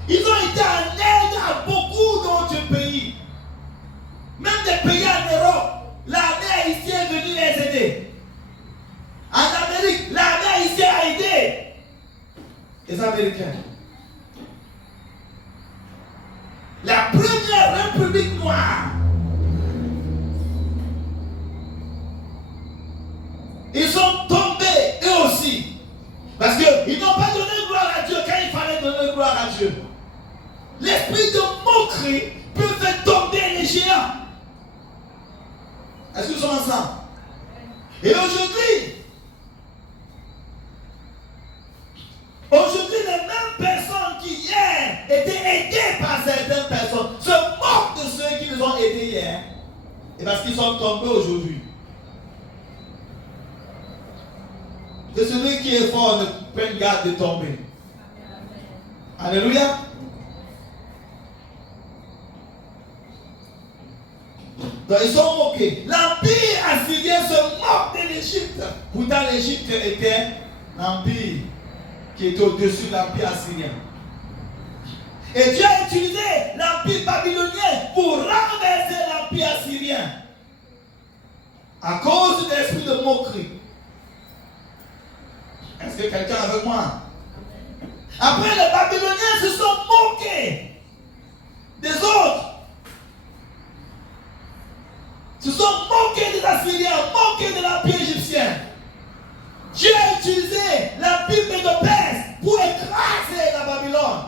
Ils ont été en aide à beaucoup d'autres pays. Même des pays en Europe. L'armée haïtienne est venue les aider. En Amérique, l'armée haïtienne a aidé les Américains. La première république noire. Ils sont tombés, eux aussi. Parce qu'ils n'ont pas donné gloire à Dieu quand il fallait donner gloire à Dieu. L'esprit de moquerie peut faire tomber les géants. Est-ce que nous sommes ensemble? Et aujourd'hui, les mêmes personnes qui hier étaient aidées par certaines personnes se moquent de ceux qui les ont aidés hier. Et parce qu'ils sont tombés aujourd'hui. Que celui qui est fort ne prenne garde de tomber. Alléluia. Donc ils sont moqués. L'empire assyrien se moque de l'Égypte. Pourtant l'Égypte était l'empire qui était au-dessus de l'empire assyrien. Et Dieu a utilisé l'empire babylonien pour renverser l'empire assyrien. À cause de l'esprit de moquerie. Est-ce que quelqu'un est avec moi? Après, les Babyloniens se sont moqués des autres. se sont moqués des Assyriens, moqués de l'empire égyptien. Dieu a utilisé l'empire Médo-Perse pour écraser la Babylone.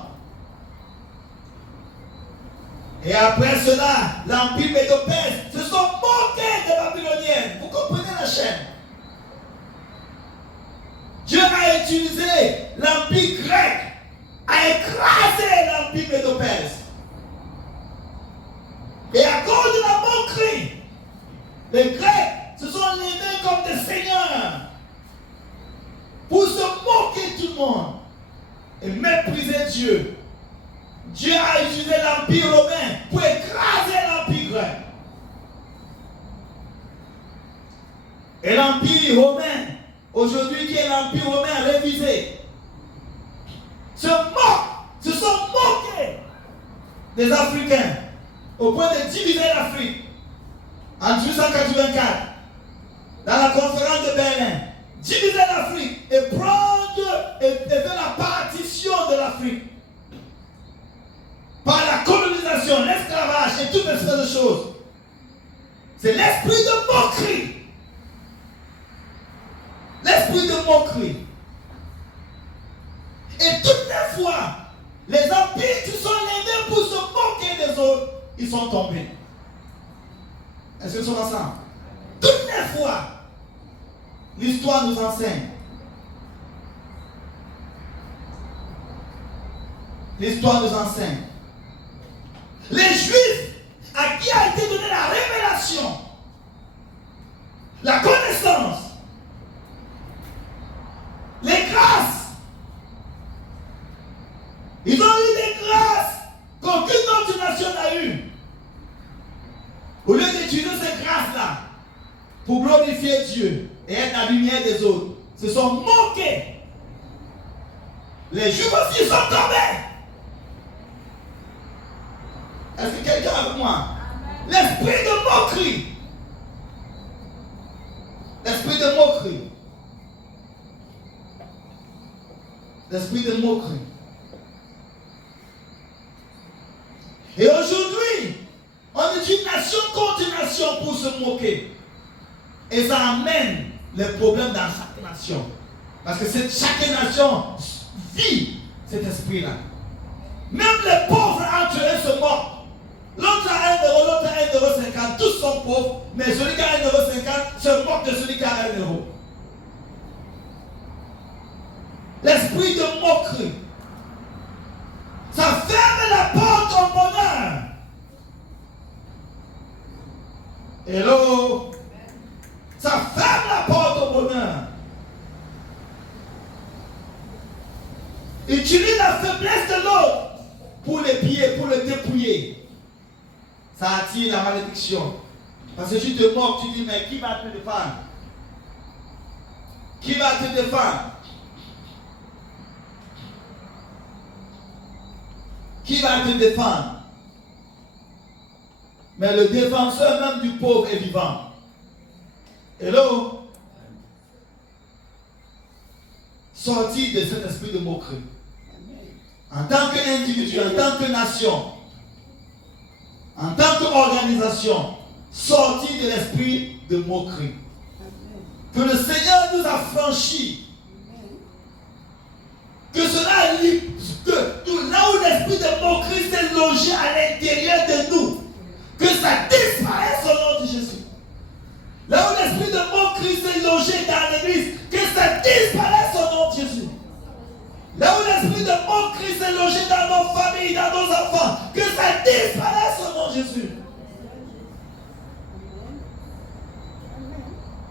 Et après cela, l'empire Médo-Perse se sont moqués des Babyloniens. Vous comprenez la chaîne? Dieu a utilisé l'empire grec à écraser l'empire Médo-Perse. Et à cause de la moquerie, les Grecs se sont levés comme des seigneurs pour se moquer tout le monde et mépriser Dieu. Dieu a utilisé l'empire romain pour écraser l'empire grec. Et l'empire romain, aujourd'hui qui est l'empire romain révisé, se sont moqués des Africains au point de diviser l'Afrique. En 1884, dans la conférence de Berlin, diviser l'Afrique et prendre et faire la partition de l'Afrique par la colonisation, l'esclavage et toutes espèces de choses. C'est l'esprit de moquerie. L'esprit de moquerie. Et toutes les fois, les empires qui sont levés pour se moquer des autres, ils sont tombés. Est-ce qu'ils sont ensemble? Toutes les fois, l'histoire nous enseigne. L'histoire nous enseigne. Les Juifs, à qui a été donnée la révélation, la connaissance, les grâces, ils ont eu des grâces qu'aucune autre nation n'a eues. Au lieu d'utiliser ces grâces-là pour glorifier Dieu et être la lumière des autres, se sont moqués. Les Juifs aussi sont tombés. Est-ce que quelqu'un est avec moi? L'esprit de moquerie. L'esprit de moquerie. L'esprit de moquerie. Et aujourd'hui, on est une nation contre une nation pour se moquer. Et ça amène les problèmes dans chaque nation. Parce que chaque nation vit cet esprit-là. Même les pauvres entre eux se moquent. L'autre a 1 euro, l'autre a 1,50 €. Tous sont pauvres, mais celui qui a 1,50 € se moque de celui qui a 1 €. L'esprit de moquerie. Ça ferme la porte au bonheur. Hello. Ça ferme la porte au bonheur. Utilise la faiblesse de l'autre pour les piller, pour le dépouiller. Ça attire la malédiction. Parce que tu te moques, tu dis, mais qui va te défendre? Qui va te défendre? Qui va te défendre? Mais le défenseur même du pauvre est vivant. Hello? Sortir de cet esprit de moquerie. En tant qu'individu, en tant que nation, en tant qu'organisation, sortir de l'esprit de moquerie. Que le Seigneur nous a franchis. Que cela que là où l'esprit de moquerie s'est logé à l'intérieur de nous, que ça disparaisse au nom de Jésus. Là où l'esprit de moquerie s'est logé dans l'église, que ça disparaisse au nom de Jésus. Là où l'esprit de moquerie s'est logé dans nos familles, dans nos enfants, que ça disparaisse au nom de Jésus.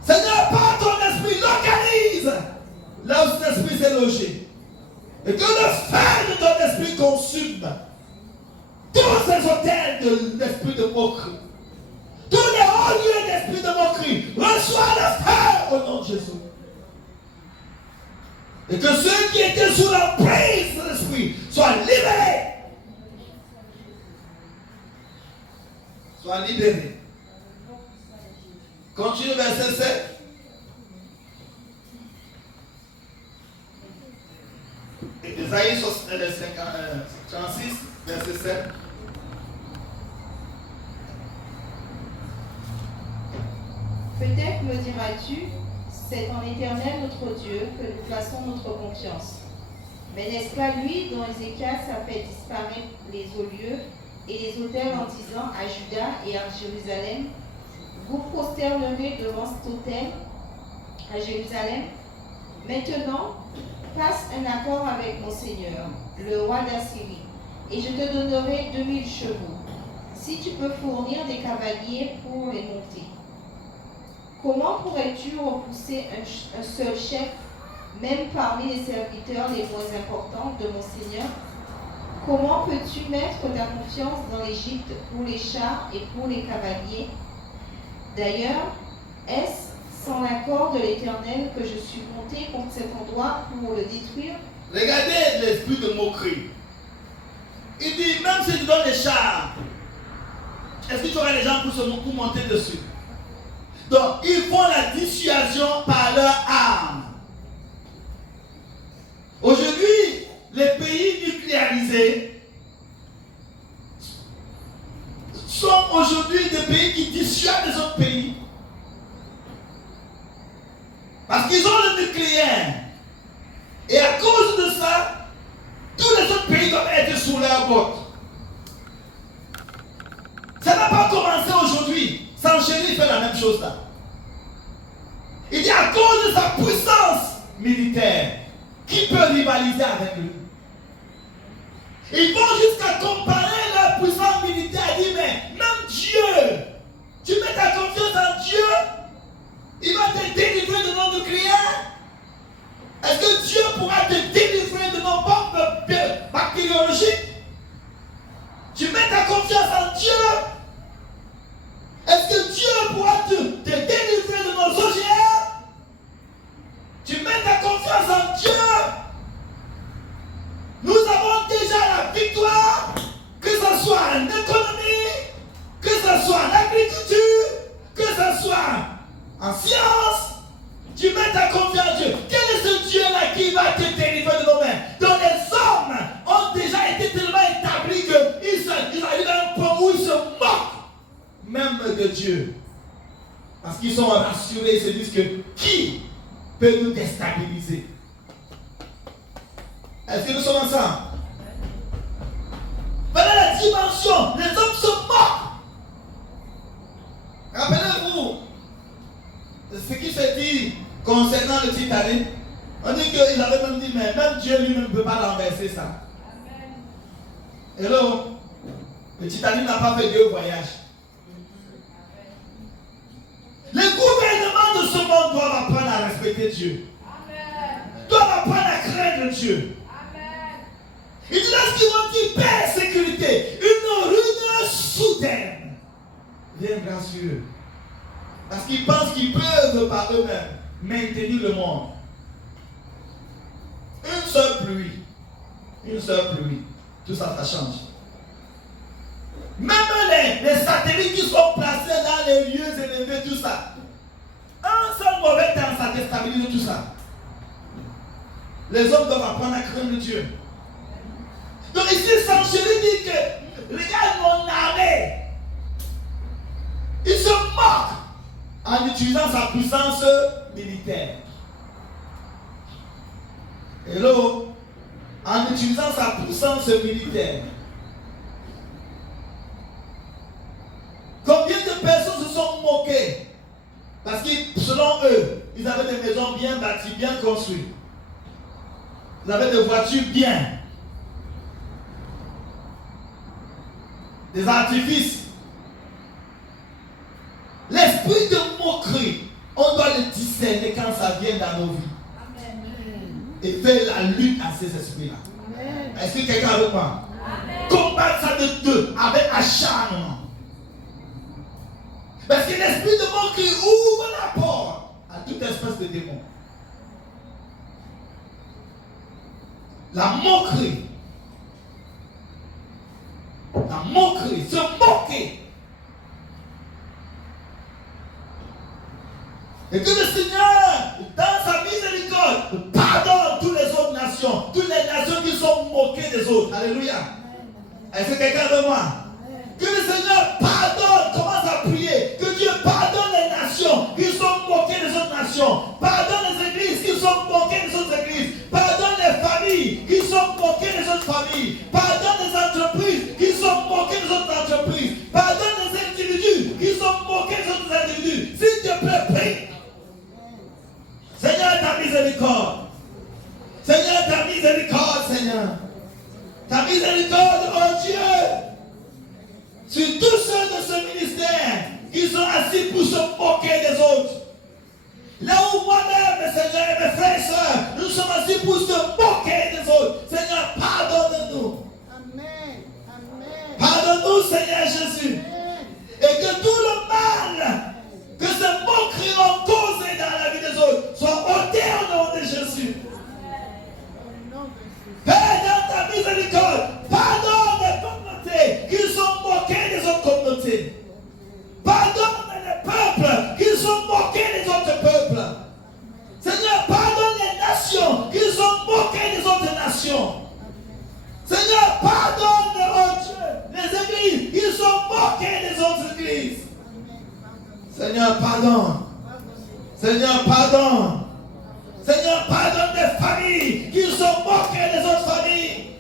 Seigneur, par ton esprit, localise là où cet esprit s'est logé. Et que le feu de ton esprit consume tous ces hôtels de l'esprit de moquerie. Tous les hauts lieux d'esprit de moquerie. Reçois le feu au nom de Jésus. Et que ceux qui étaient sous l'emprise de l'esprit soient libérés. Soient libérés. Continue verset 7. Isaïe 36, verset 7. Peut-être me diras-tu, c'est en l'Éternel notre Dieu que nous plaçons notre confiance. Mais n'est-ce pas lui dont Ézéchias a fait disparaître les hauts lieux et les autels en disant à Juda et à Jérusalem, vous prosternerez devant cet autel à Jérusalem? Maintenant, passe un accord avec mon Seigneur, le roi d'Assyrie, et je te donnerai 2000 chevaux, si tu peux fournir des cavaliers pour les monter. Comment pourrais-tu repousser un seul chef, même parmi les serviteurs les moins importants de mon Seigneur? Comment peux-tu mettre ta confiance dans l'Égypte pour les chars et pour les cavaliers? D'ailleurs, est-ce sans l'accord de l'Éternel que je suis monté contre cet endroit pour le détruire? Regardez l'esprit de moquerie. Il dit, même si tu donnes des chars, est-ce que tu auras les gens pour monter dessus? Donc, ils font la dissuasion par leurs armes. Aujourd'hui, les pays nucléarisés sont aujourd'hui des pays qui dissuadent les autres pays. Parce qu'ils ont le nucléaire. Et à cause de ça, tous les autres pays doivent être sous leur botte. Ça n'a pas commencé aujourd'hui. Sancheri fait la même chose là. Il dit à cause de sa puissance militaire, qui peut rivaliser avec lui? Ils vont jusqu'à comparer leur puissance militaire. Il dit, mais même Dieu, tu mets ta confiance en Dieu, il va te délivrer de nos nucléaires. Est-ce que Dieu pourra te délivrer de nos bombes bactériologiques? Tu mets ta confiance en Dieu. Est-ce que Dieu pourra te délivrer de nos OGM? Tu mets ta confiance en Dieu. Nous avons déjà la victoire, que ce soit en économie, que ce soit en agriculture, que ce soit en science. Tu mets ta confiance en Dieu. Quel est ce Dieu-là qui va te délivrer de nos mains? Donc les hommes ont déjà été tellement établis qu'ils arrivent à un point où ils se moquent même de Dieu. Parce qu'ils sont rassurés, ils se disent que qui peut nous déstabiliser? Est-ce que nous sommes ensemble? Voilà la dimension. Les hommes se moquent. Rappelez-vous ce qui s'est dit concernant le Titanic. On dit qu'ils avaient même dit, mais même Dieu lui-même ne peut pas renverser ça. Hello? Le Titanic n'a pas fait 2 voyages. Les gouvernements de ce monde doivent apprendre à respecter Dieu. Doivent apprendre à craindre Dieu. Il dit lorsqu'ils vont dire paix et sécurité, une ruine soudaine viendra sur eux. Parce qu'ils pensent qu'ils peuvent par eux-mêmes maintenir le monde. Une seule pluie, tout ça change. Même les satellites qui sont placés dans les lieux élevés, tout ça. Un seul mauvais temps, ça déstabilise tout ça. Les hommes doivent apprendre à craindre Dieu. Donc ici, Sancheri dit que, regarde mon armée. Il se moque en utilisant sa puissance militaire. Hello? En utilisant sa puissance militaire. Combien de personnes se sont moquées? Parce que selon eux, ils avaient des maisons bien bâties, bien construites. Ils avaient des voitures bien. Des artifices. L'esprit de moquerie, on doit le discerner quand ça vient dans nos vies. Amen. Et faire la lutte à ces esprits-là. Est-ce que quelqu'un avec moi? Amen. Combattre ça de deux avec acharnement. Parce que l'esprit de moquerie ouvre la porte à toute espèce de démon. La moquerie. La moquerie, se moquer. Et que le Seigneur, dans sa miséricorde, pardonne toutes les autres nations, toutes les nations qui sont moquées des autres. Alléluia. Est-ce que quelqu'un de moi? Que le Seigneur pardonne, commence à prier, que Dieu pardonne les nations qui sont sont moqués des autres églises. Pardonne les familles qui sont moquées des autres familles. Pardonne les entreprises qui sont moquées des autres entreprises. Pardonne les individus qui sont moqués des autres individus. S'il te plaît, prie. Seigneur, ta miséricorde. Seigneur, ta miséricorde, Seigneur. Ta miséricorde, oh Dieu. Sur tous ceux de ce ministère qui sont assis pour se moquer des autres. Là où moi-même, Seigneur, et mes frères et sœurs, nous sommes assis pour se moquer des autres. Seigneur, pardonne-nous. Amen. Amen. Pardonne-nous, Seigneur Jésus. Et que tout le mal que ces moqueries ont causé dans la vie des autres soit ôté au nom de Jésus. Père, dans ta miséricorde, pardonne les communautés qui sont moquées des autres communautés. Pardonne les peuples qui sont moqués des autres peuples. Seigneur, pardonne les nations qui sont moquées des autres nations. Seigneur, pardonne, oh Dieu, les églises qui sont moquées des autres églises. Seigneur, pardonne. Seigneur, pardonne. Seigneur, pardonne des familles qui sont moquées des autres familles.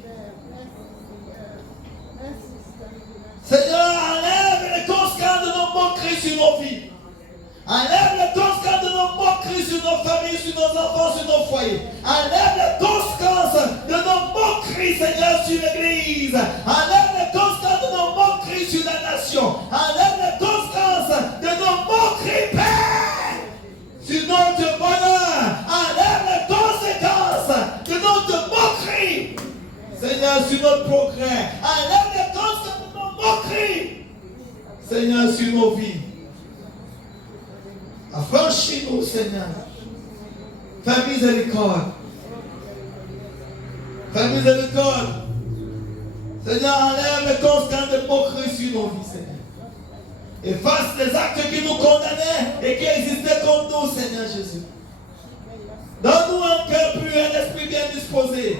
Seigneur, enlève les conséquences de nos moqueries sur nos vies. Enlève les conséquences de nos moqueries sur nos familles, sur nos enfants, sur nos foyers. Enlève les conséquences de nos moqueries, Seigneur, sur l'Église. Enlève les conséquences de nos moqueries sur la nation. Enlève les conséquences de nos moqueries, Père, sur notre bonheur. Enlève les conséquences de notre moquerie, Seigneur, sur notre progrès. Enlève les conséquences de nos moqueries, Seigneur, sur nos vies. Affranchis-nous, Seigneur. Fais miséricorde. Fais miséricorde. Seigneur, enlève les conséquences de moquerie sur nos vies, Seigneur. Efface les actes qui nous condamnaient et qui existaient contre nous, Seigneur Jésus. Donne-nous un cœur pur, un esprit bien disposé.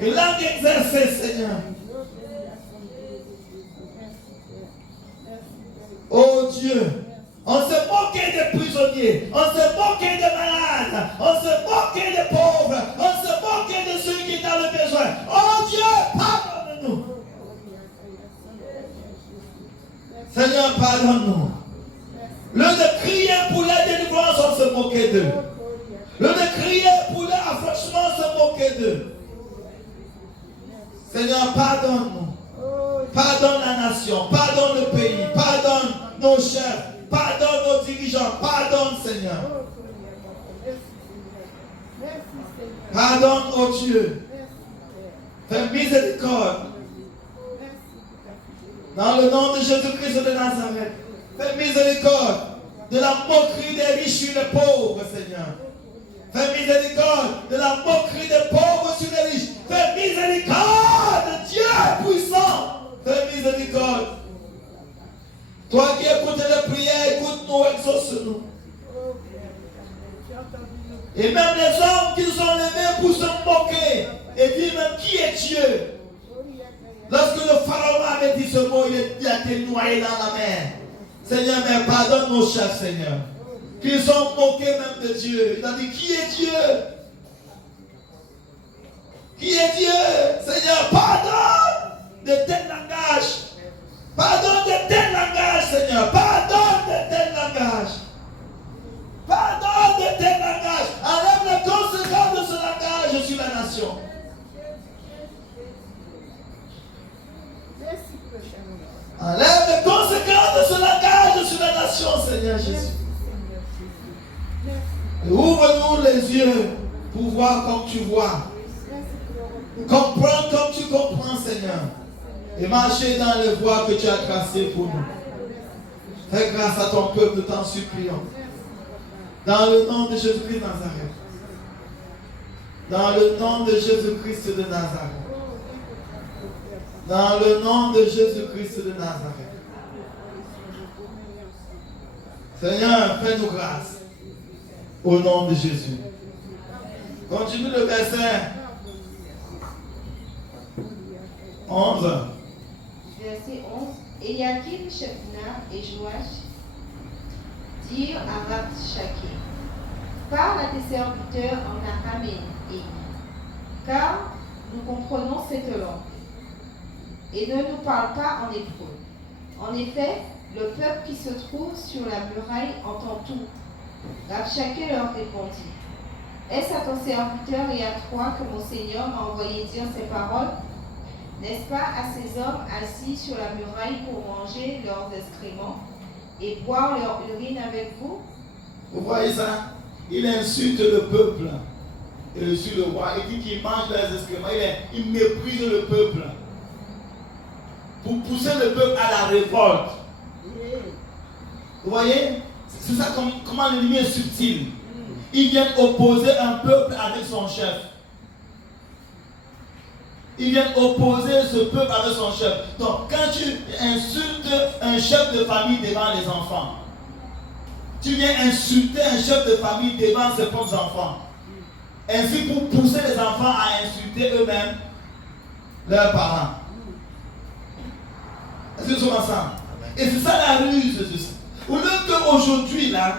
Une langue exercée, Seigneur. Oh Dieu. On se moquait des prisonniers, on se moquait des malades, on se moquait des pauvres, on se moquait de ceux qui sont dans le besoin. Oh Dieu, pardonne-nous. Seigneur, pardonne-nous. Le de crier pour la délivrance, on se moquait d'eux. Le de crier pour l'affranchissement, on se moquait d'eux. Seigneur, pardonne-nous. Pardonne la nation, pardonne le pays, pardonne nos chefs. Pardonne nos dirigeants. Pardonne, Seigneur. Pardonne, oh Dieu. Fais miséricorde. Dans le nom de Jésus-Christ de Nazareth. Fais miséricorde de la moquerie des riches sur les pauvres, Seigneur. Fais miséricorde de la moquerie des pauvres sur les riches. Fais miséricorde, Dieu puissant. Fais miséricorde. Toi qui écoutes les prières, écoute-nous, exauce-nous. Et même les hommes qui sont levés pour se moquer et dire même qui est Dieu. Lorsque le pharaon avait dit ce mot, il a été noyé dans la mer. Seigneur, mais pardonne nos chefs, Seigneur. Qui sont moqués même de Dieu. Il a dit, qui est Dieu? Qui est Dieu? Seigneur, pardonne de tel langage. Pardonne de tel langage, Seigneur. Pardonne de tel langage. Pardonne de tel langage. Enlève les conséquences de ce langage sur la nation. Enlève les conséquences de ce langage sur la nation, Seigneur Jésus. Et ouvre-nous les yeux pour voir comme tu vois. Comprendre comme tu comprends, Seigneur. Et marcher dans les voies que tu as tracées pour nous. Fais grâce à ton peuple, t'en supplions. Dans le nom de Jésus-Christ de Nazareth. Dans le nom de Jésus-Christ de Nazareth. Dans le nom de Jésus-Christ de Nazareth. Seigneur, fais-nous grâce. Au nom de Jésus. Continue le verset 11. Verset 11. Eliakim, Shebna et Joach dirent à Rabshakeh, Parle à tes serviteurs en araméen, car nous comprenons cette langue. Et ne nous parle pas en hébreu. En effet, le peuple qui se trouve sur la muraille entend tout. Rabshakeh leur répondit: Est-ce à ton serviteur et à toi que mon Seigneur m'a envoyé dire ces paroles? N'est-ce pas à ces hommes assis sur la muraille pour manger leurs excréments et boire leur urine avec vous? Vous voyez ça? Il insulte le peuple. Et sur le roi, il dit qu'il mange leurs excréments. Il méprise le peuple. Pour pousser le peuple à la révolte. Vous voyez? C'est ça comment l'ennemi est subtil. Il vient opposer un peuple avec son chef. Il vient opposer ce peuple avec son chef. Donc, quand tu insultes un chef de famille devant les enfants, tu viens insulter un chef de famille devant ses propres enfants. Ainsi pour pousser les enfants à insulter eux-mêmes leurs parents. Est-ce que nous sommes ensemble? Et c'est ça la ruse de ça. Au lieu qu'aujourd'hui, là,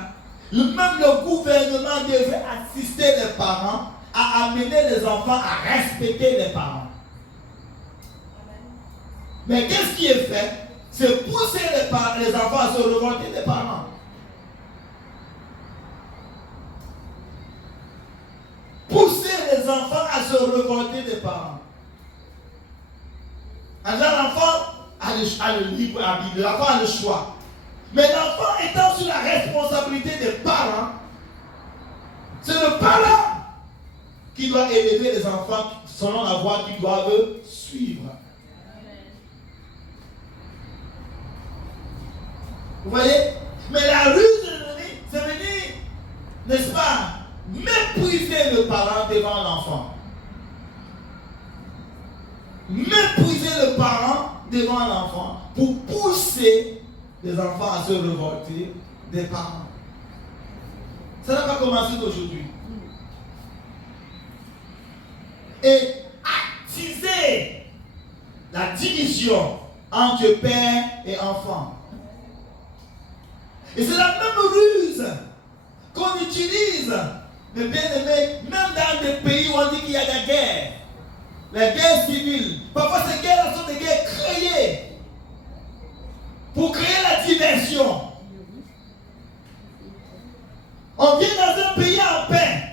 même le gouvernement devait assister les parents à amener les enfants à respecter les parents. Mais qu'est-ce qui est fait? C'est pousser les enfants à se révolter des parents. Pousser les enfants à se révolter des parents. Alors l'enfant a le libre arbitre, l'enfant a le choix. Mais l'enfant étant sous la responsabilité des parents, c'est le parent qui doit élever les enfants selon la voie qu'ils doivent suivre. Vous voyez? Mais la ruse de l'ennemi, c'est venir, n'est-ce pas, mépriser le parent devant l'enfant. Mépriser le parent devant l'enfant pour pousser les enfants à se révolter des parents. Ça n'a pas commencé d'aujourd'hui. Et attiser la division entre père et enfant. Et c'est la même ruse qu'on utilise, mais bien aimé, même dans des pays où on dit qu'il y a des guerres, les guerres civiles. Parfois ces guerres sont des guerres créées pour créer la diversion. On vient dans un pays en paix,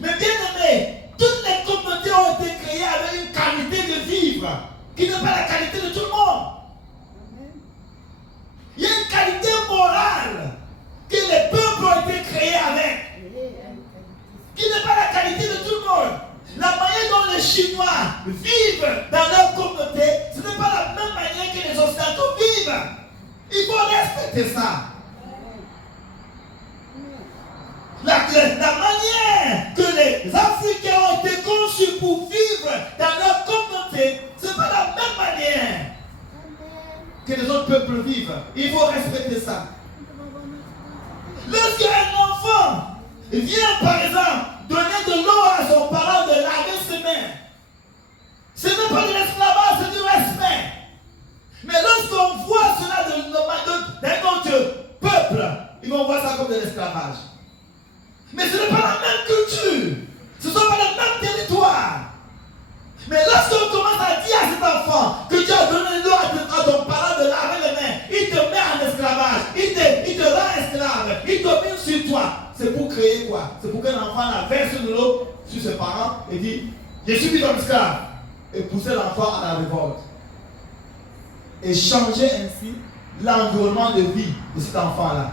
mais bien aimé, toutes les communautés ont été créées avec une qualité de vivre qui n'est pas la qualité de tout le monde. Il y a une qualité morale que les peuples ont été créés avec, qui n'est pas la qualité de tout le monde. La manière dont les Chinois vivent dans leur communauté, ce n'est pas la même manière que les Occidentaux vivent. Il faut respecter ça. La manière que les Africains ont été conçus pour vivre dans leur communauté, ce n'est pas la même manière que les autres peuples vivent. Il faut respecter ça. Lorsqu'un enfant vient, par exemple, donner de l'eau à son parent, de laver ses mains, ce n'est pas de l'esclavage, c'est du respect. Mais lorsqu'on voit cela d'un autre peuple, ils vont voir ça comme de l'esclavage. Mais ce n'est pas la même culture. Ce ne sont pas les mêmes territoires. Mais lorsqu'on commence à dire à cet enfant que tu as donné l'eau à ton parent de laver les mains, il te met en esclavage, il te rend esclave, il domine sur toi. C'est pour créer quoi? C'est pour qu'un enfant verse de l'eau sur ses parents et dit: je suis mis ton esclave. Et pousser l'enfant à la révolte. Et changer ainsi l'environnement de vie de cet enfant-là.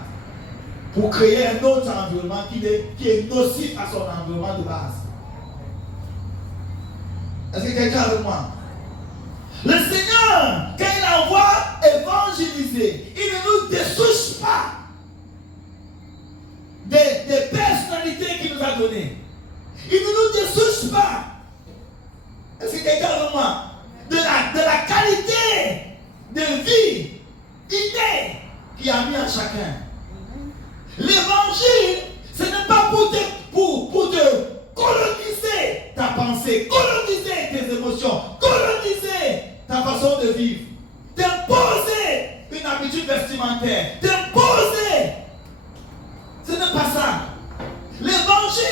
Pour créer un autre environnement qui est nocif à son environnement de base. Est-ce que quelqu'un est avec moi? Le Seigneur, quand il envoie évangéliser, il ne nous dessouche pas des personnalités qu'il nous a données. Il ne nous dessouche pas. Est-ce que quelqu'un est avec moi? De la qualité de vie innée qu'il a mis en chacun. L'évangile, ce n'est pas pour te coloniser ta pensée, coloniser tes émotions, coloniser ta façon de vivre, t'imposer une habitude vestimentaire, t'imposer. Ce n'est pas ça. L'évangile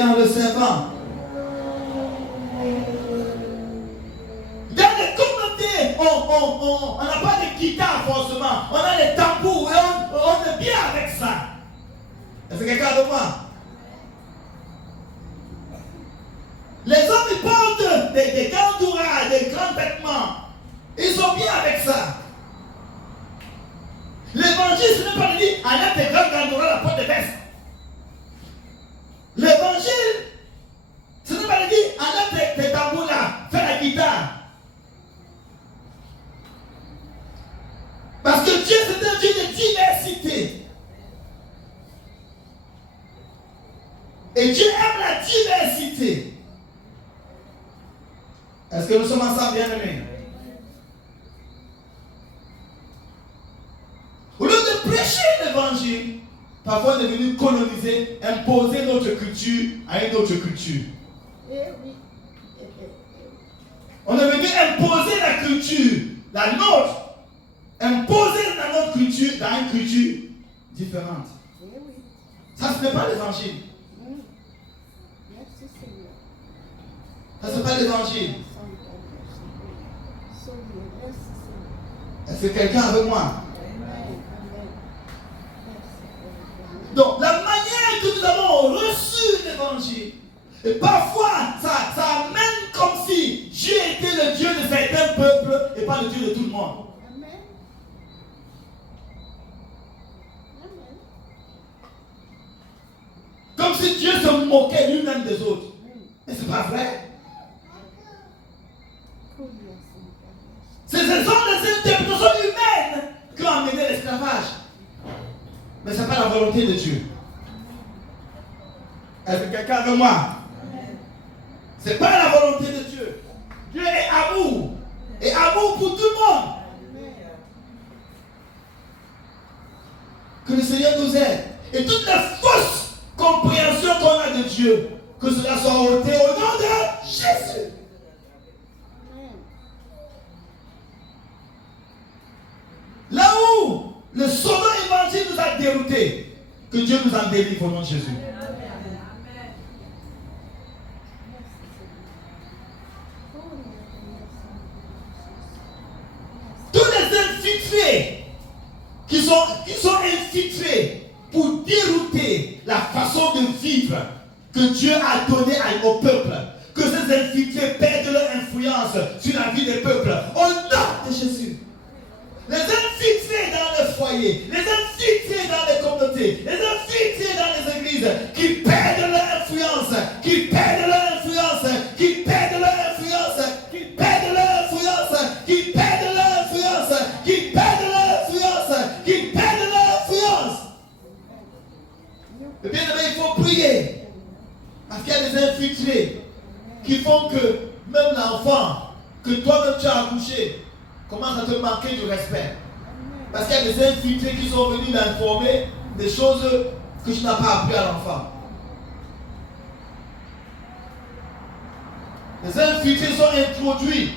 et en le servant. Dans les communautés, on n'a pas de guitare forcément, on a les tambours et on est bien avec ça. Est-ce que quelqu'un de moi? Les hommes ils portent des grands dourages, des grands vêtements. Ils sont bien avec ça. L'évangile, ce n'est pas de dire enlève tes grands dourages à la porte de veste. L'évangile, ce n'est pas de dire enlève tes tambours là, fais la guitare. Parce que Dieu, c'est un Dieu de diversité. Et Dieu aime la diversité. Est-ce que nous sommes ensemble, bien-aimés? Au lieu de prêcher l'évangile, parfois on est venu coloniser, imposer notre culture à une autre culture. On est venu imposer la culture, la nôtre, imposer dans notre culture, dans une culture différente. Ça, ce n'est pas l'évangile. Ça, ce n'est pas l'évangile. Est-ce que quelqu'un avec moi? Donc, la manière que nous avons reçu l'évangile, et parfois, ça amène comme si Dieu était le Dieu de certains peuples et pas le Dieu de tout le monde. Comme si Dieu se moquait lui-même des autres. Mais ce n'est pas vrai. Ce sont des interprétations humaines qui ont amené l'esclavage. Mais ce n'est pas la volonté de Dieu. Est-ce que quelqu'un avec moi? Ce n'est pas la volonté de Dieu. Dieu est amour. Et amour pour tout le monde. Que le Seigneur nous aide. Et toutes les fausses compréhensions qu'on a de Dieu, que cela soit ôté au nom de Jésus. Là où le second évangile nous a déroutés, que Dieu nous en délivre au nom de Jésus. Tous les infiltrés qui sont infiltrés pour dérouter la façon de vivre que Dieu a donnée au peuple, que ces infiltrés perdent leur influence sur la vie des peuples, au nom de Jésus. Les infiltrés dans les foyers, les infiltrés dans les communautés, les infiltrés dans les églises qui perdent leur influence, qui perdent leur influence, qui perdent leur influence, qui perdent leur influence, qui perdent leur influence, qui perdent leur influence, qui perdent leur influence. Et bien aimé, il faut prier. Parce qu'il y a des infiltrés qui font que même l'enfant que toi-même tu as accouché commence à te manquer du respect. Parce qu'il y a des infiltrés qui sont venus l'informer des choses que tu n'as pas appris à l'enfant. Les infiltrés sont introduits.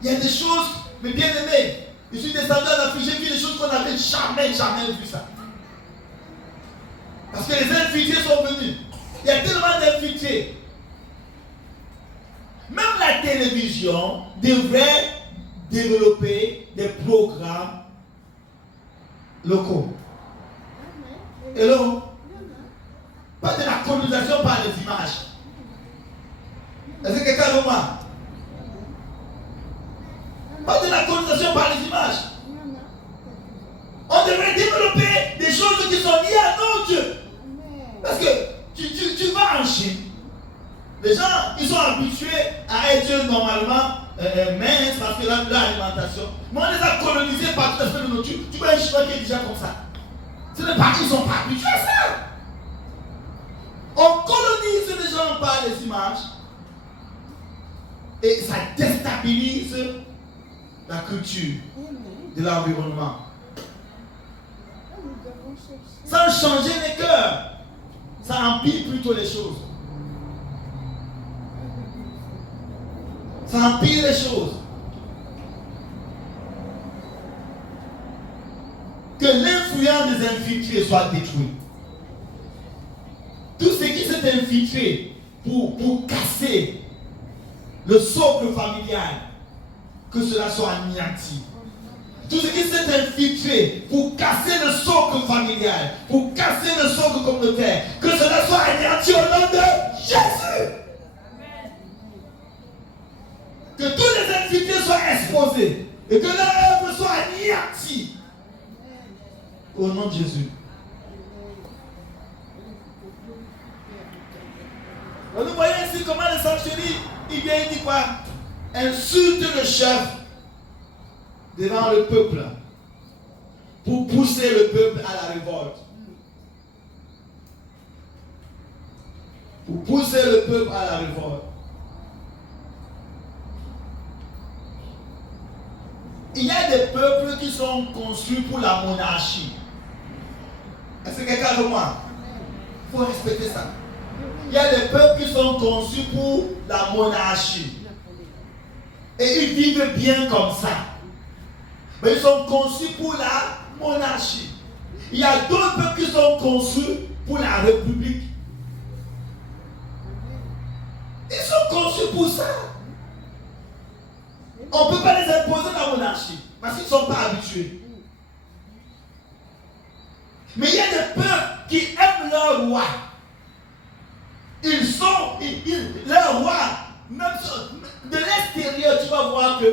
Il y a des choses, mais bien aimés, je suis descendu à l'Afrique, j'ai vu des choses qu'on n'avait jamais vu ça. Parce que les infiltrés sont venus. Il y a tellement d'infiltrés. Même la télévision devrait développer des programmes locaux. Hello? Pas de la colonisation par les images. Est-ce que quelqu'un veut moi? Pas de la colonisation par les images. On devrait développer des choses qui sont liées à nos dieux. Parce que tu vas en Chine. Les gens, ils sont habitués à être normalement minces parce que leur alimentation. Mais on les a colonisés par tout espèce de nourriture. Tu vois un Chinois qui est déjà comme ça. Ce n'est pas qu'ils ne sont pas habitués à ça. On colonise les gens par les images. Et ça déstabilise la culture de l'environnement. Sans changer les cœurs, ça empire plutôt les choses. Ça empire les choses. Que l'influence des infiltrés soit détruite. s'est infiltré pour casser le socle familial, que cela soit anéanti. Tout ce qui s'est infiltré pour casser le socle familial, pour casser le socle communautaire, que cela soit anéanti au nom de Jésus. Que tous les infiltrés soient exposés et que leur œuvre soit anéantie au nom de Jésus. Donc nous voyons ici comment le Saint-Chéri, il vient, il dit quoi? Insulte le chef devant le peuple pour pousser le peuple à la révolte. Pour pousser le peuple à la révolte. Il y a des peuples qui sont construits pour la monarchie. Est-ce que quelqu'un de moi? Il faut respecter ça. Il y a des peuples qui sont conçus pour la monarchie. Et ils vivent bien comme ça. Mais ils sont conçus pour la monarchie. Il y a d'autres peuples qui sont conçus pour la république. Ils sont conçus pour ça. On ne peut pas les imposer la monarchie parce qu'ils ne sont pas habitués. Mais il y a des peuples qui aiment leur roi. Leur roi, même de l'extérieur, tu vas voir que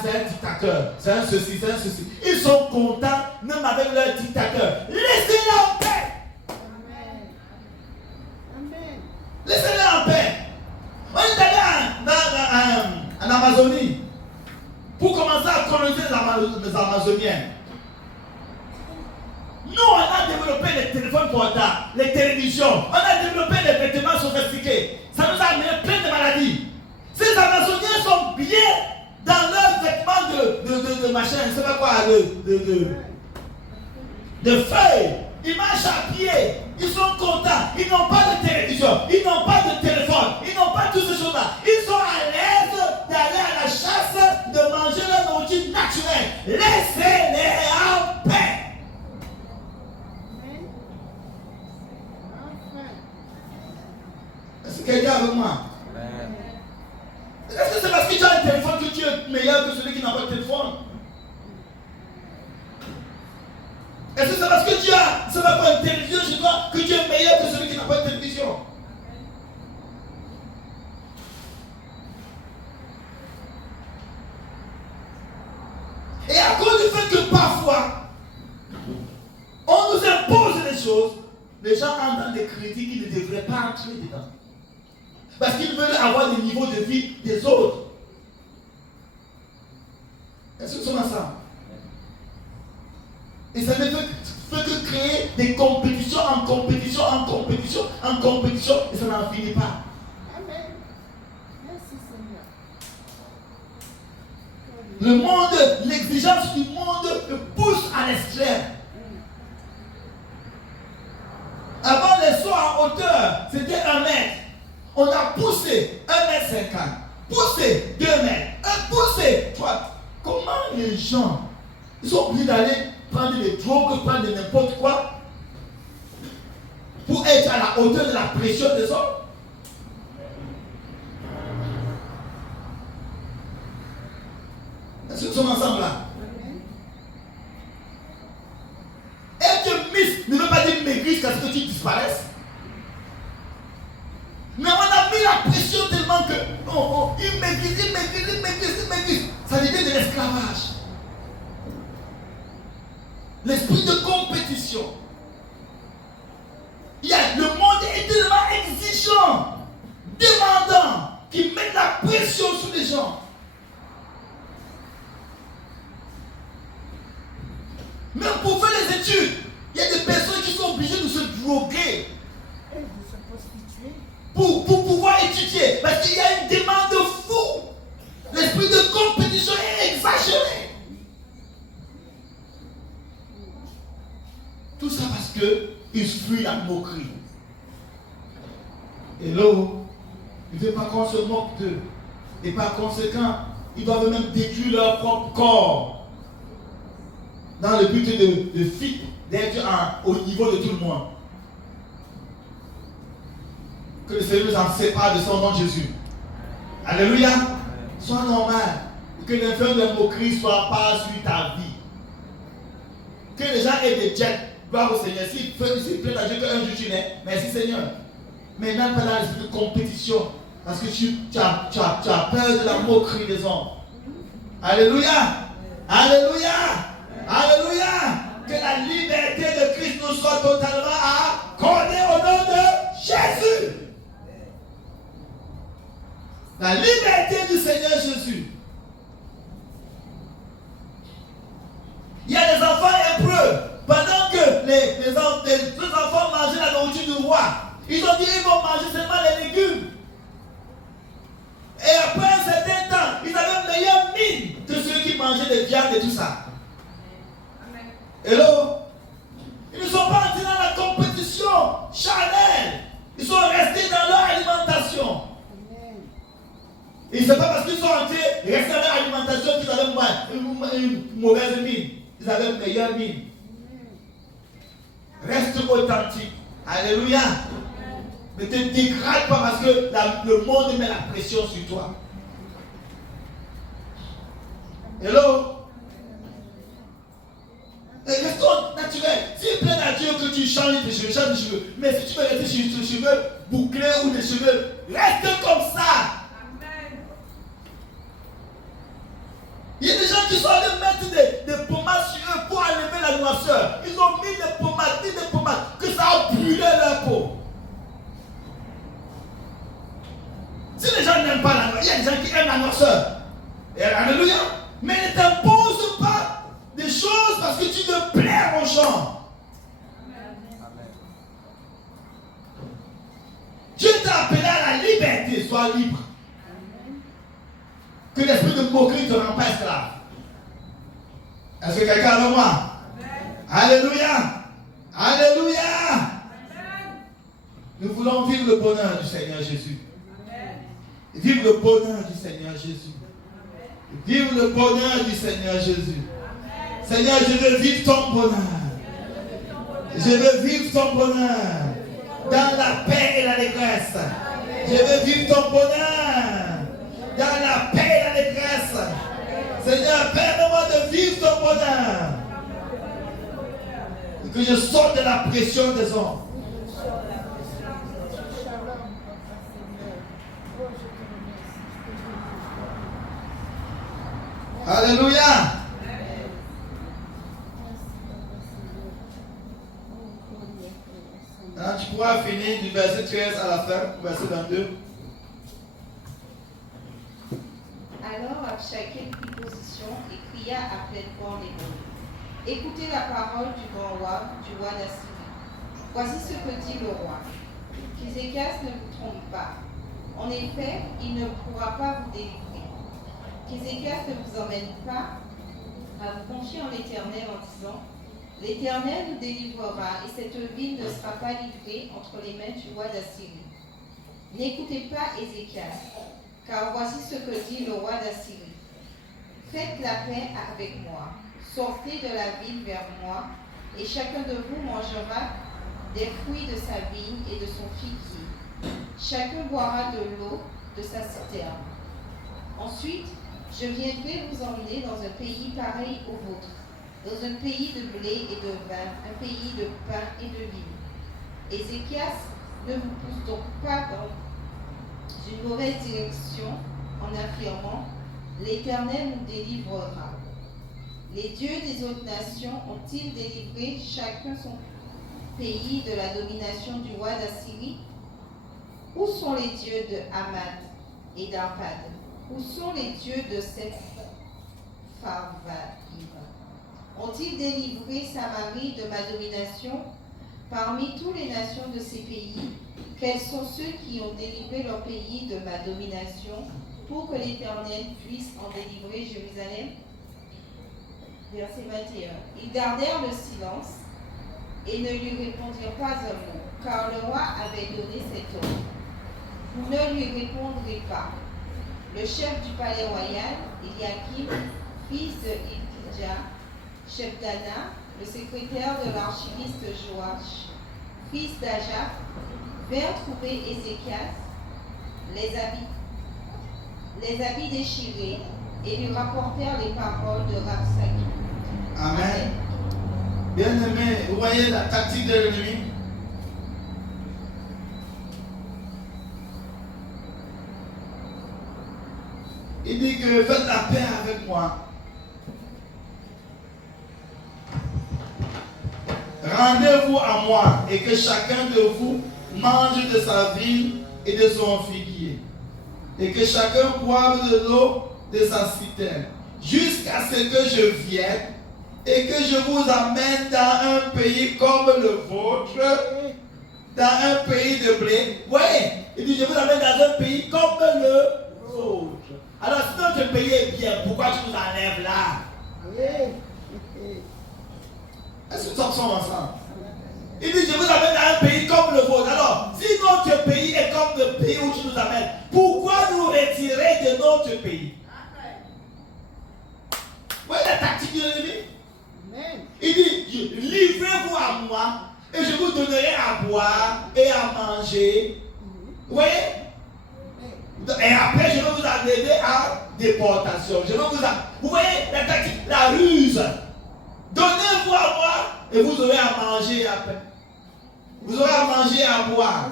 c'est un dictateur, c'est un ceci, c'est un ceci. Ils sont contents même avec leur dictateur. Laissez-les en paix. Amen. Amen. Laissez-les en paix. On est allé en Amazonie pour commencer à coloniser les Amazoniens. Nous, on a développé les téléphones portables, les télévisions, on a développé les vêtements sophistiqués. Ça nous a amené plein de maladies. Ces Amazoniens sont bien dans leurs vêtements de machin, je ne sais pas quoi, de feuilles. Ils marchent à pied, ils sont contents, ils n'ont pas de télévision, ils n'ont pas de téléphone, ils n'ont pas toutes ces choses-là. Ils sont à l'aise d'aller à la chasse, de manger leur nourriture naturelle. Laissez-les en paix. Est-ce que quelqu'un avec moi? Est-ce que c'est parce que tu as un téléphone que tu es meilleur que celui qui n'a pas de téléphone? Est-ce que c'est parce que tu n'as pas une télévision chez toi que tu es meilleur que celui qui n'a pas de télévision? Et à cause du fait que parfois, on nous impose des choses, les gens entrent dans des critiques qui ne devraient pas entrer dedans. Parce qu'ils veulent avoir le niveau de vie des autres. Est-ce que nous sommes ensemble? Et ça ne fait que créer des compétitions en compétition, en compétition, en compétition, et ça n'en finit pas. Amen. Merci Seigneur. Le monde, l'exigence du monde le pousse à l'extrême. Avant les sauts en hauteur, c'était 1 mètre. On a poussé 1,50 m, poussé 2 mètres, poussé 3. Comment les gens, ils sont obligés d'aller prendre des drogues, prendre n'importe quoi pour être à la hauteur de la pression des hommes? Est-ce que nous sommes ensemble là? Être Miss ne veut pas dire maigrir jusqu'à ce que tu disparaisses. Mais on a mis la pression tellement que il maigrit. Ça devient de l'esclavage. L'esprit de compétition. Le monde est tellement exigeant, demandant, qui met la pression sur les gens. Même pour faire les études, il y a des personnes qui sont obligées de se droguer Et de se prostituer. pour pouvoir étudier. Parce qu'il y a une demande fou. L'esprit de compétition est exagéré. Tout ça parce qu'ils fuient la moquerie. Hello, ils ne veulent pas qu'on se moque d'eux. Et par conséquent, ils doivent même détruire leur propre corps. Dans le but d'être au niveau de tout le monde. que le Seigneur nous en sépare de son nom de Jésus. Alléluia. Sois normal. Que l'influence de moquerie ne soit pas sur ta vie. Que les gens aient des jets. Gloire au Seigneur. S'ils plaît à Dieu qu'un jour tu nais, merci Seigneur. Mais n'entre pas dans l'esprit de compétition. Parce que tu as peur de la moquerie des hommes. Alléluia. Alléluia. Alléluia. Que la liberté de Christ nous soit totalement accordée au nom de Jésus. La liberté du Seigneur Jésus. Il y a des enfants hébreux. Pendant que les enfants mangeaient la nourriture du roi, ils ont dit qu'ils vont manger seulement les légumes. Et après un certain temps, ils avaient une meilleure mine que ceux qui mangeaient des viandes et tout ça. Hello? Ils ne sont pas entrés dans la compétition charnelle. Ils sont restés dans leur alimentation. Et ce n'est pas parce qu'ils sont entrés, restés dans leur alimentation qu'ils avaient une mauvaise mine. Ils avaient une meilleure mine. Reste authentique. Alléluia. Ne te dégrade pas parce que le monde met la pression sur toi. Hello? Restons naturel. S'il plaît à Dieu que tu changes tes cheveux, change tes cheveux. Mais si tu veux rester sur tes cheveux bouclés ou des cheveux, reste comme ça. Il y a des gens qui sont allés mettre des pommades sur eux pour enlever la noirceur. Ils ont mis des pommades, que ça a brûlé leur peau. Si les gens n'aiment pas la noirceur, il y a des gens qui aiment la noirceur. Et alléluia. Mais ne t'impose pas des choses parce que tu veux plaire aux gens. Dieu t'a appelé à la liberté, sois libre. Que l'esprit de moquerie ne te rend pas esclave. Est-ce que quelqu'un est avec moi? Alléluia. Alléluia. Nous voulons vivre le bonheur du Seigneur Jésus. Vivre le bonheur du Seigneur Jésus. Vivre le bonheur du Seigneur Jésus. Seigneur, je veux vivre ton bonheur. Je veux vivre ton bonheur. Dans la paix et l'allégresse. Je veux vivre ton bonheur. Dans la paix et la détresse. Seigneur, permets-moi de vivre ton bonheur. Et que je sorte de la pression des hommes. Alléluia. Alors, tu pourras finir du verset 13 à la fin, verset 22. Alors Abshakeh prit position et cria à pleine voix en hébreu. Écoutez la parole du grand roi, du roi d'Assyrie. Voici ce que dit le roi. Qu'Ézéchias ne vous trompe pas. En effet, il ne pourra pas vous délivrer. Qu'Ézéchias ne vous emmène pas à vous confier en l'Éternel en disant « L'Éternel nous délivrera et cette ville ne sera pas livrée entre les mains du roi d'Assyrie. » N'écoutez pas Ézéchias. Car voici ce que dit le roi d'Assyrie. Faites la paix avec moi, sortez de la ville vers moi, et chacun de vous mangera des fruits de sa vigne et de son figuier. Chacun boira de l'eau de sa citerne. Ensuite, je viendrai vous emmener dans un pays pareil au vôtre, dans un pays de blé et de vin, un pays de pain et de vigne. Ézéchias ne vous pousse donc pas dans une mauvaise direction en affirmant « L'Éternel nous délivrera ». Les dieux des autres nations ont-ils délivré chacun son pays de la domination du roi d'Assyrie? Où sont les dieux de Hamad et d'Arpad? Où sont les dieux de Sepharvaïm? Ont-ils délivré Samarie de ma domination? Parmi toutes les nations de ces pays, quels sont ceux qui ont délivré leur pays de ma domination pour que l'Éternel puisse en délivrer Jérusalem? Verset 21. Ils gardèrent le silence et ne lui répondirent pas un mot, car le roi avait donné cet ordre. Vous ne lui répondrez pas. Le chef du palais royal, Eliakim, fils de Hilkidja, chef d'Anna, le secrétaire de l'archiviste Joach, fils d'Ajaph, vinrent trouver Ézéchias, les habits déchirés, et lui rapportèrent les paroles de Rabsaki. Amen. Bien-aimé, vous voyez la tactique de l'ennemi? Il dit que faites la paix avec moi. Rendez-vous à moi et que chacun de vous mange de sa vigne et de son figuier. Et que chacun boive de l'eau de sa citerne. Jusqu'à ce que je vienne et que je vous amène dans un pays comme le vôtre, dans un pays de blé. Oui, il dit je vous amène dans un pays comme le vôtre. Alors si notre pays est bien, pourquoi tu nous enlèves là? Est-ce que nous sommes ensemble? Il dit je vous amène dans un pays comme le vôtre. Alors si notre pays est comme le pays où tu nous amènes, pourquoi nous retirer de notre pays? Vous voyez la tactique de l'ennemi? Il dit livrez-vous à moi et je vous donnerai à boire et à manger. Vous voyez? Et après, je vais vous amener à déportation. Vous voyez la tactique, la ruse. Donnez-vous à moi et vous aurez à manger après. Vous aurez à manger et à boire.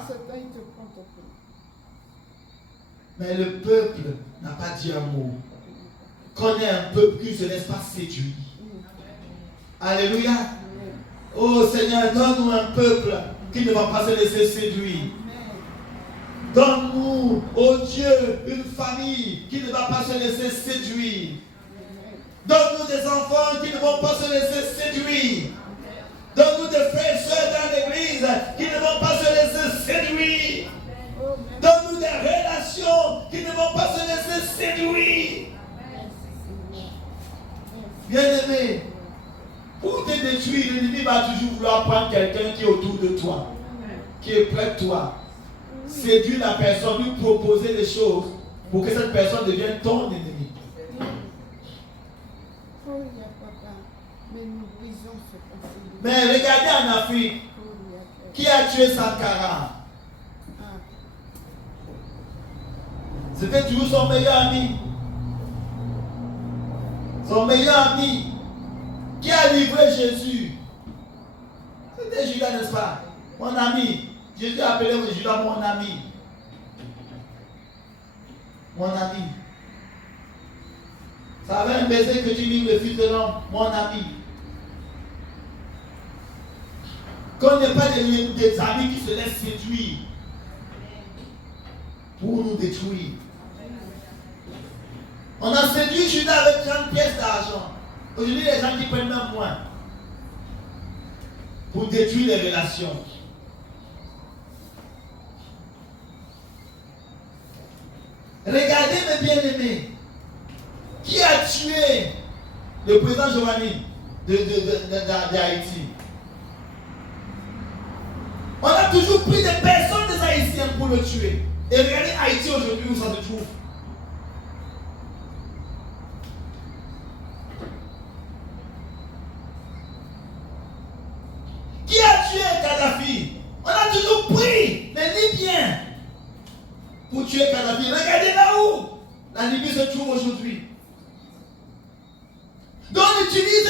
Mais le peuple n'a pas dit un mot. Connaît un peuple qui ne se laisse pas séduire. Alléluia. Oh Seigneur, donne-nous un peuple qui ne va pas se laisser séduire. Donne-nous, oh Dieu, une famille qui ne va pas se laisser séduire. Donne-nous des enfants qui ne vont pas se laisser séduire. Donne-nous des frères et sœurs dans l'église qui ne vont pas se laisser séduire. Donne-nous des relations qui ne vont pas se laisser séduire. Bien-aimé, pour te détruire, l'ennemi va toujours vouloir prendre quelqu'un qui est autour de toi, qui est près de toi. Séduire la personne, lui proposer des choses pour que cette personne devienne ton ennemi. Mais regardez en Afrique, qui a tué Sankara? C'était toujours son meilleur ami. Son meilleur ami qui a livré Jésus. C'était Judas, n'est-ce pas? Mon ami. Jésus a appelé Judas mon ami. Mon ami. Ça avait un baiser que tu livres le fils de l'homme, mon ami. Qu'on n'ait pas des amis qui se laissent séduire pour nous détruire. On a séduit Judas avec 30 pièces d'argent. Aujourd'hui, les gens qui prennent même moins pour détruire les relations. Regardez mes bien-aimés. Qui a tué le président Giovanni d'Haïti? On a toujours pris des personnes des Haïtiens pour le tuer. Et regardez Haïti aujourd'hui où ça se trouve. Qui a tué Kadhafi? On a toujours pris les Libyens pour tuer Kadhafi. Regardez là où la Libye se trouve aujourd'hui. Donc on utilise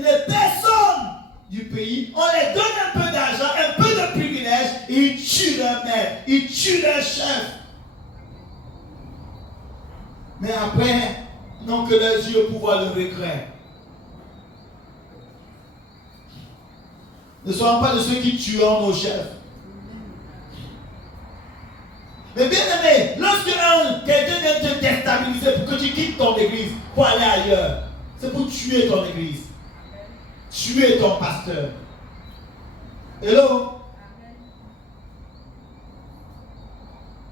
les personnes du pays, on les donne un peu d'argent, un peu de privilèges, et ils tuent leur maître, ils tuent leur chef. Mais après, n'ont que leurs yeux pour voir le regret. Ne soyons pas de ceux qui tuent nos chefs. Mais bien aimé, lorsque quelqu'un vient te déstabiliser pour que tu quittes ton église pour aller ailleurs, c'est pour tuer ton église. Tuer ton pasteur. Hello?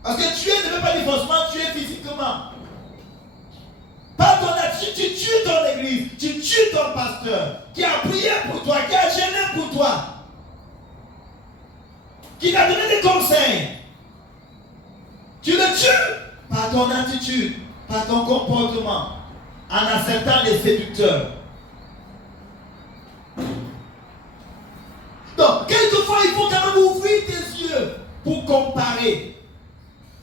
Parce que tuer ne veut pas dire forcément tuer physiquement. Par ton attitude, tu tues ton église, tu tues ton pasteur, qui a prié pour toi, qui a gêné pour toi, qui t'a donné des conseils. Tu le tues par ton attitude, par ton comportement, en acceptant les séducteurs. Donc, quelquefois, il faut quand même ouvrir tes yeux pour comparer.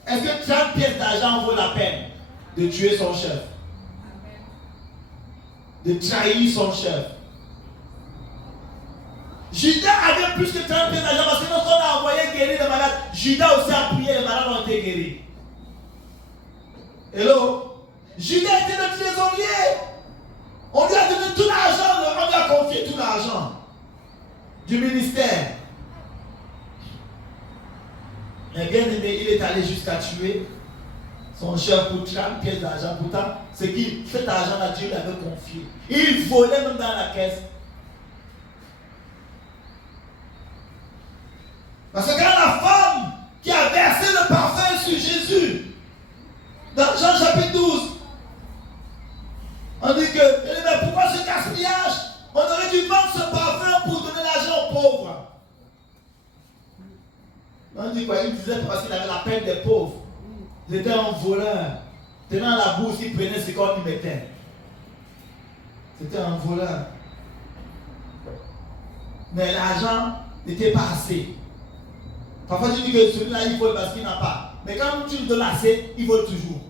Est-ce que 30 pièces d'argent vaut la peine de tuer son chef? De trahir son chef? Judas avait plus que 30 pièces d'argent parce que lorsqu'on a envoyé guérir les malades, Judas aussi a prié, les malades ont été guéris. Hello? Judas était le trésorier. On lui a donné tout l'argent, on lui a confié tout l'argent du ministère. Mais bien aimé, il est allé jusqu'à tuer son chef pour 30 pièces d'argent. Pourtant, c'est qu'il, cet argent-là, Dieu l'avait confié. Il volait même dans la caisse. Parce que quand la femme qui a versé le parfum sur Jésus, dans Jean chapitre 12, on dit que, mais pourquoi ce gaspillage? On aurait dû vendre ce parfum pour donner l'argent aux pauvres. On dit quoi? Il disait parce qu'il avait la peine des pauvres. Il était un voleur. Tenant la bourse, il prenait ce qu'on lui mettait. C'était un voleur. Mais l'argent n'était pas assez. Parfois tu dis que celui-là il vole parce qu'il n'a pas. Mais quand tu le donnes assez, il vole toujours.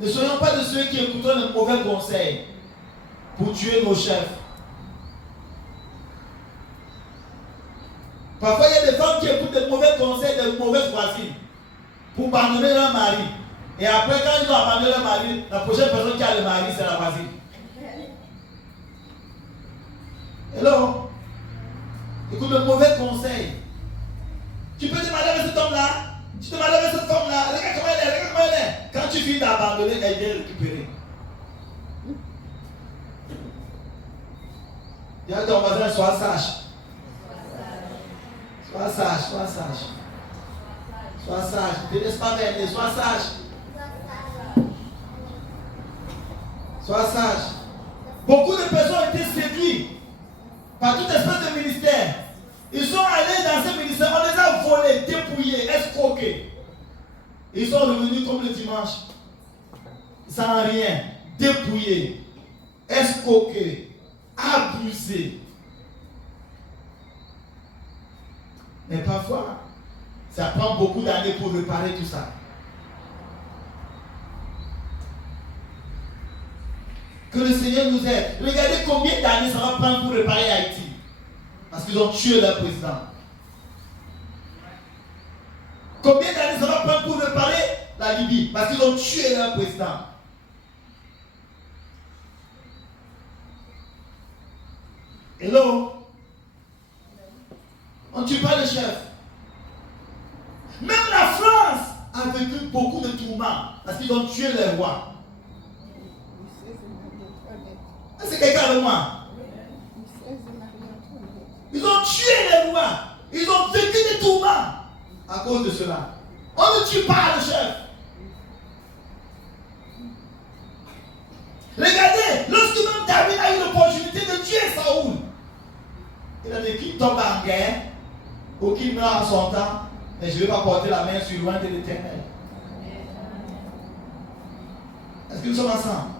Ne soyons pas de ceux qui écouteront les mauvais conseils pour tuer nos chefs. Parfois, il y a des femmes qui écoutent des mauvais conseils, des mauvaises voisines pour abandonner leur mari. Et après, quand ils ont abandonné leur mari, la prochaine personne qui a le mari, c'est la voisine. Hello? Écoute le mauvais conseil. Tu peux te demander avec cet homme-là, tu te demandes avec cette femme-là, regarde comment elle est, regarde comment elle est. Quand tu finis d'abandonner, elle vient récupérer. Dis à ton voisin, sois sage. Sois sage, sois sage. Sois sage. Ne te laisse pas berner, sois sage. Sois sage. Beaucoup de personnes ont été séduites par toute espèce de ministère. Ils sont allés dans ce ministère, on les a volés, dépouillés, escroqués. Ils sont revenus comme le dimanche, sans rien, dépouillés, escroqués, abusés. Mais parfois, ça prend beaucoup d'années pour réparer tout ça. Que le Seigneur nous aide. Regardez combien d'années ça va prendre pour réparer Haïti. Parce qu'ils ont tué leur président. Combien d'années ça va prendre pour réparer la Libye? Parce qu'ils ont tué leur président. Hello? On ne tue pas le chef. Même la France a vécu beaucoup de tourments parce qu'ils ont tué les rois. C'est quelqu'un de moi. Ils ont tué les rois. Ils ont vécu des tourments à cause de cela. On ne tue pas le chef. Regardez, lorsque même David a eu l'opportunité de tuer Saoul, il a dit qu'il tombe en guerre ou qu'il meurt en son temps, mais je ne vais pas porter la main sur loin de l'Éternel. Est-ce que nous sommes ensemble?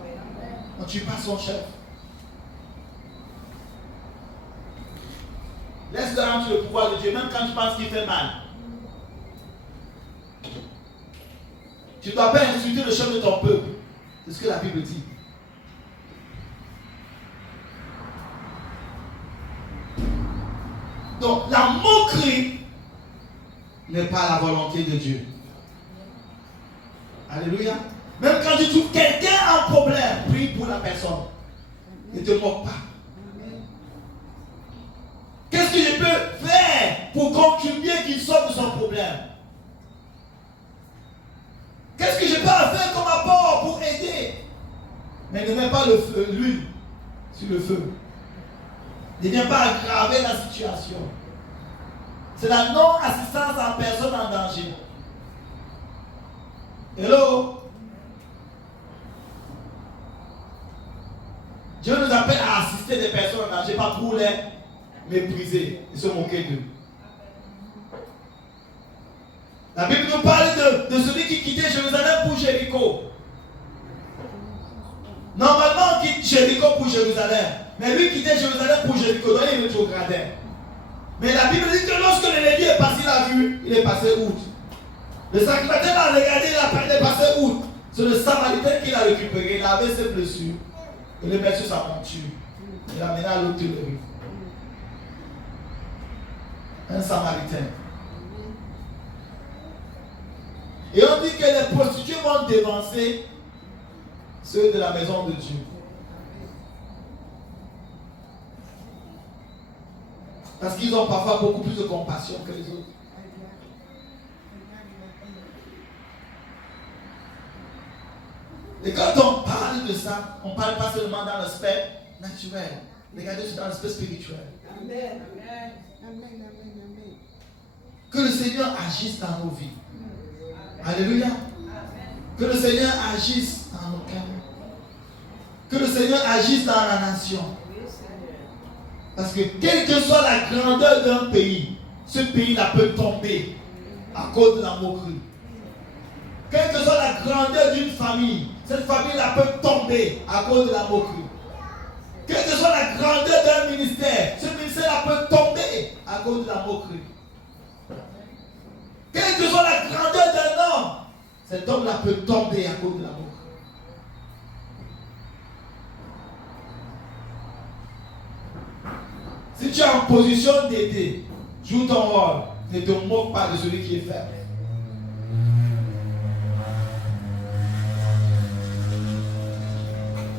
On ne tue pas son chef. Laisse-le rentrer le pouvoir de Dieu, même quand tu penses qu'il fait mal. Tu ne dois pas insulter le chef de ton peuple. C'est ce que la Bible dit. Donc, la moquerie n'est pas la volonté de Dieu. Alléluia. Même quand tu trouves quelqu'un en problème, prie pour la personne. Ne te moque pas. Qu'est-ce que je peux faire pour contribuer qu'il sorte de son problème? Qu'est-ce que je peux faire comme apport pour aider? Mais ne mets pas l'huile sur le feu. Ne viens pas aggraver la situation. C'est la non-assistance en personne en danger. Hello? Dieu nous appelle à assister des personnes en danger, pas pour les mépriser et se moquer d'eux. La Bible nous parle de celui qui quittait Jérusalem pour Jéricho. Normalement, on quitte Jéricho pour Jérusalem. Mais lui quittait Jérusalem pour Jéricho, donc il rétrogradait. Mais la Bible dit que lorsque le Lévi est passé, il a vu, il est passé outre. Le sacrificateur l'a regardé, il est passé outre. C'est le Samaritain qui l'a récupéré, il avait ses blessures. Il le met sur sa monture. Il l'a mené à l'hôtellerie. Un Samaritain. Et on dit que les prostituées vont dévancer ceux de la maison de Dieu. Parce qu'ils ont parfois beaucoup plus de compassion que les autres. Et quand on parle de ça, on ne parle pas seulement dans l'aspect naturel. Regardez aussi dans l'aspect spirituel. Amen. Amen. Amen. Amen. Que le Seigneur agisse dans nos vies. Alléluia. Que le Seigneur agisse dans nos cœurs. Que le Seigneur agisse dans la nation. Parce que quelle que soit la grandeur d'un pays, ce pays-là peut tomber à cause de la moquerie. Quelle que soit la grandeur d'une famille, cette famille-là peut tomber à cause de la moquerie. Quelle que soit la grandeur d'un ministère, ce ministère-là peut tomber à cause de la moquerie. Quelle que soit la grandeur d'un homme, cet homme-là peut tomber à cause de la moquerie. Si tu es en position d'aider, joue ton rôle. Ne te moque pas de celui qui est faible.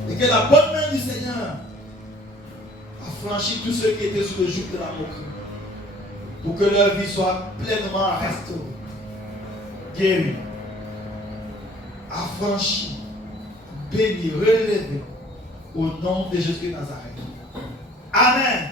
Et que la bonne main du Seigneur a franchi tous ceux qui étaient sous le joug de la moquerie. Pour que leur vie soit pleinement restaurée, guérie, affranchie, bénie, relevée au nom de Jésus de Nazareth. Amen.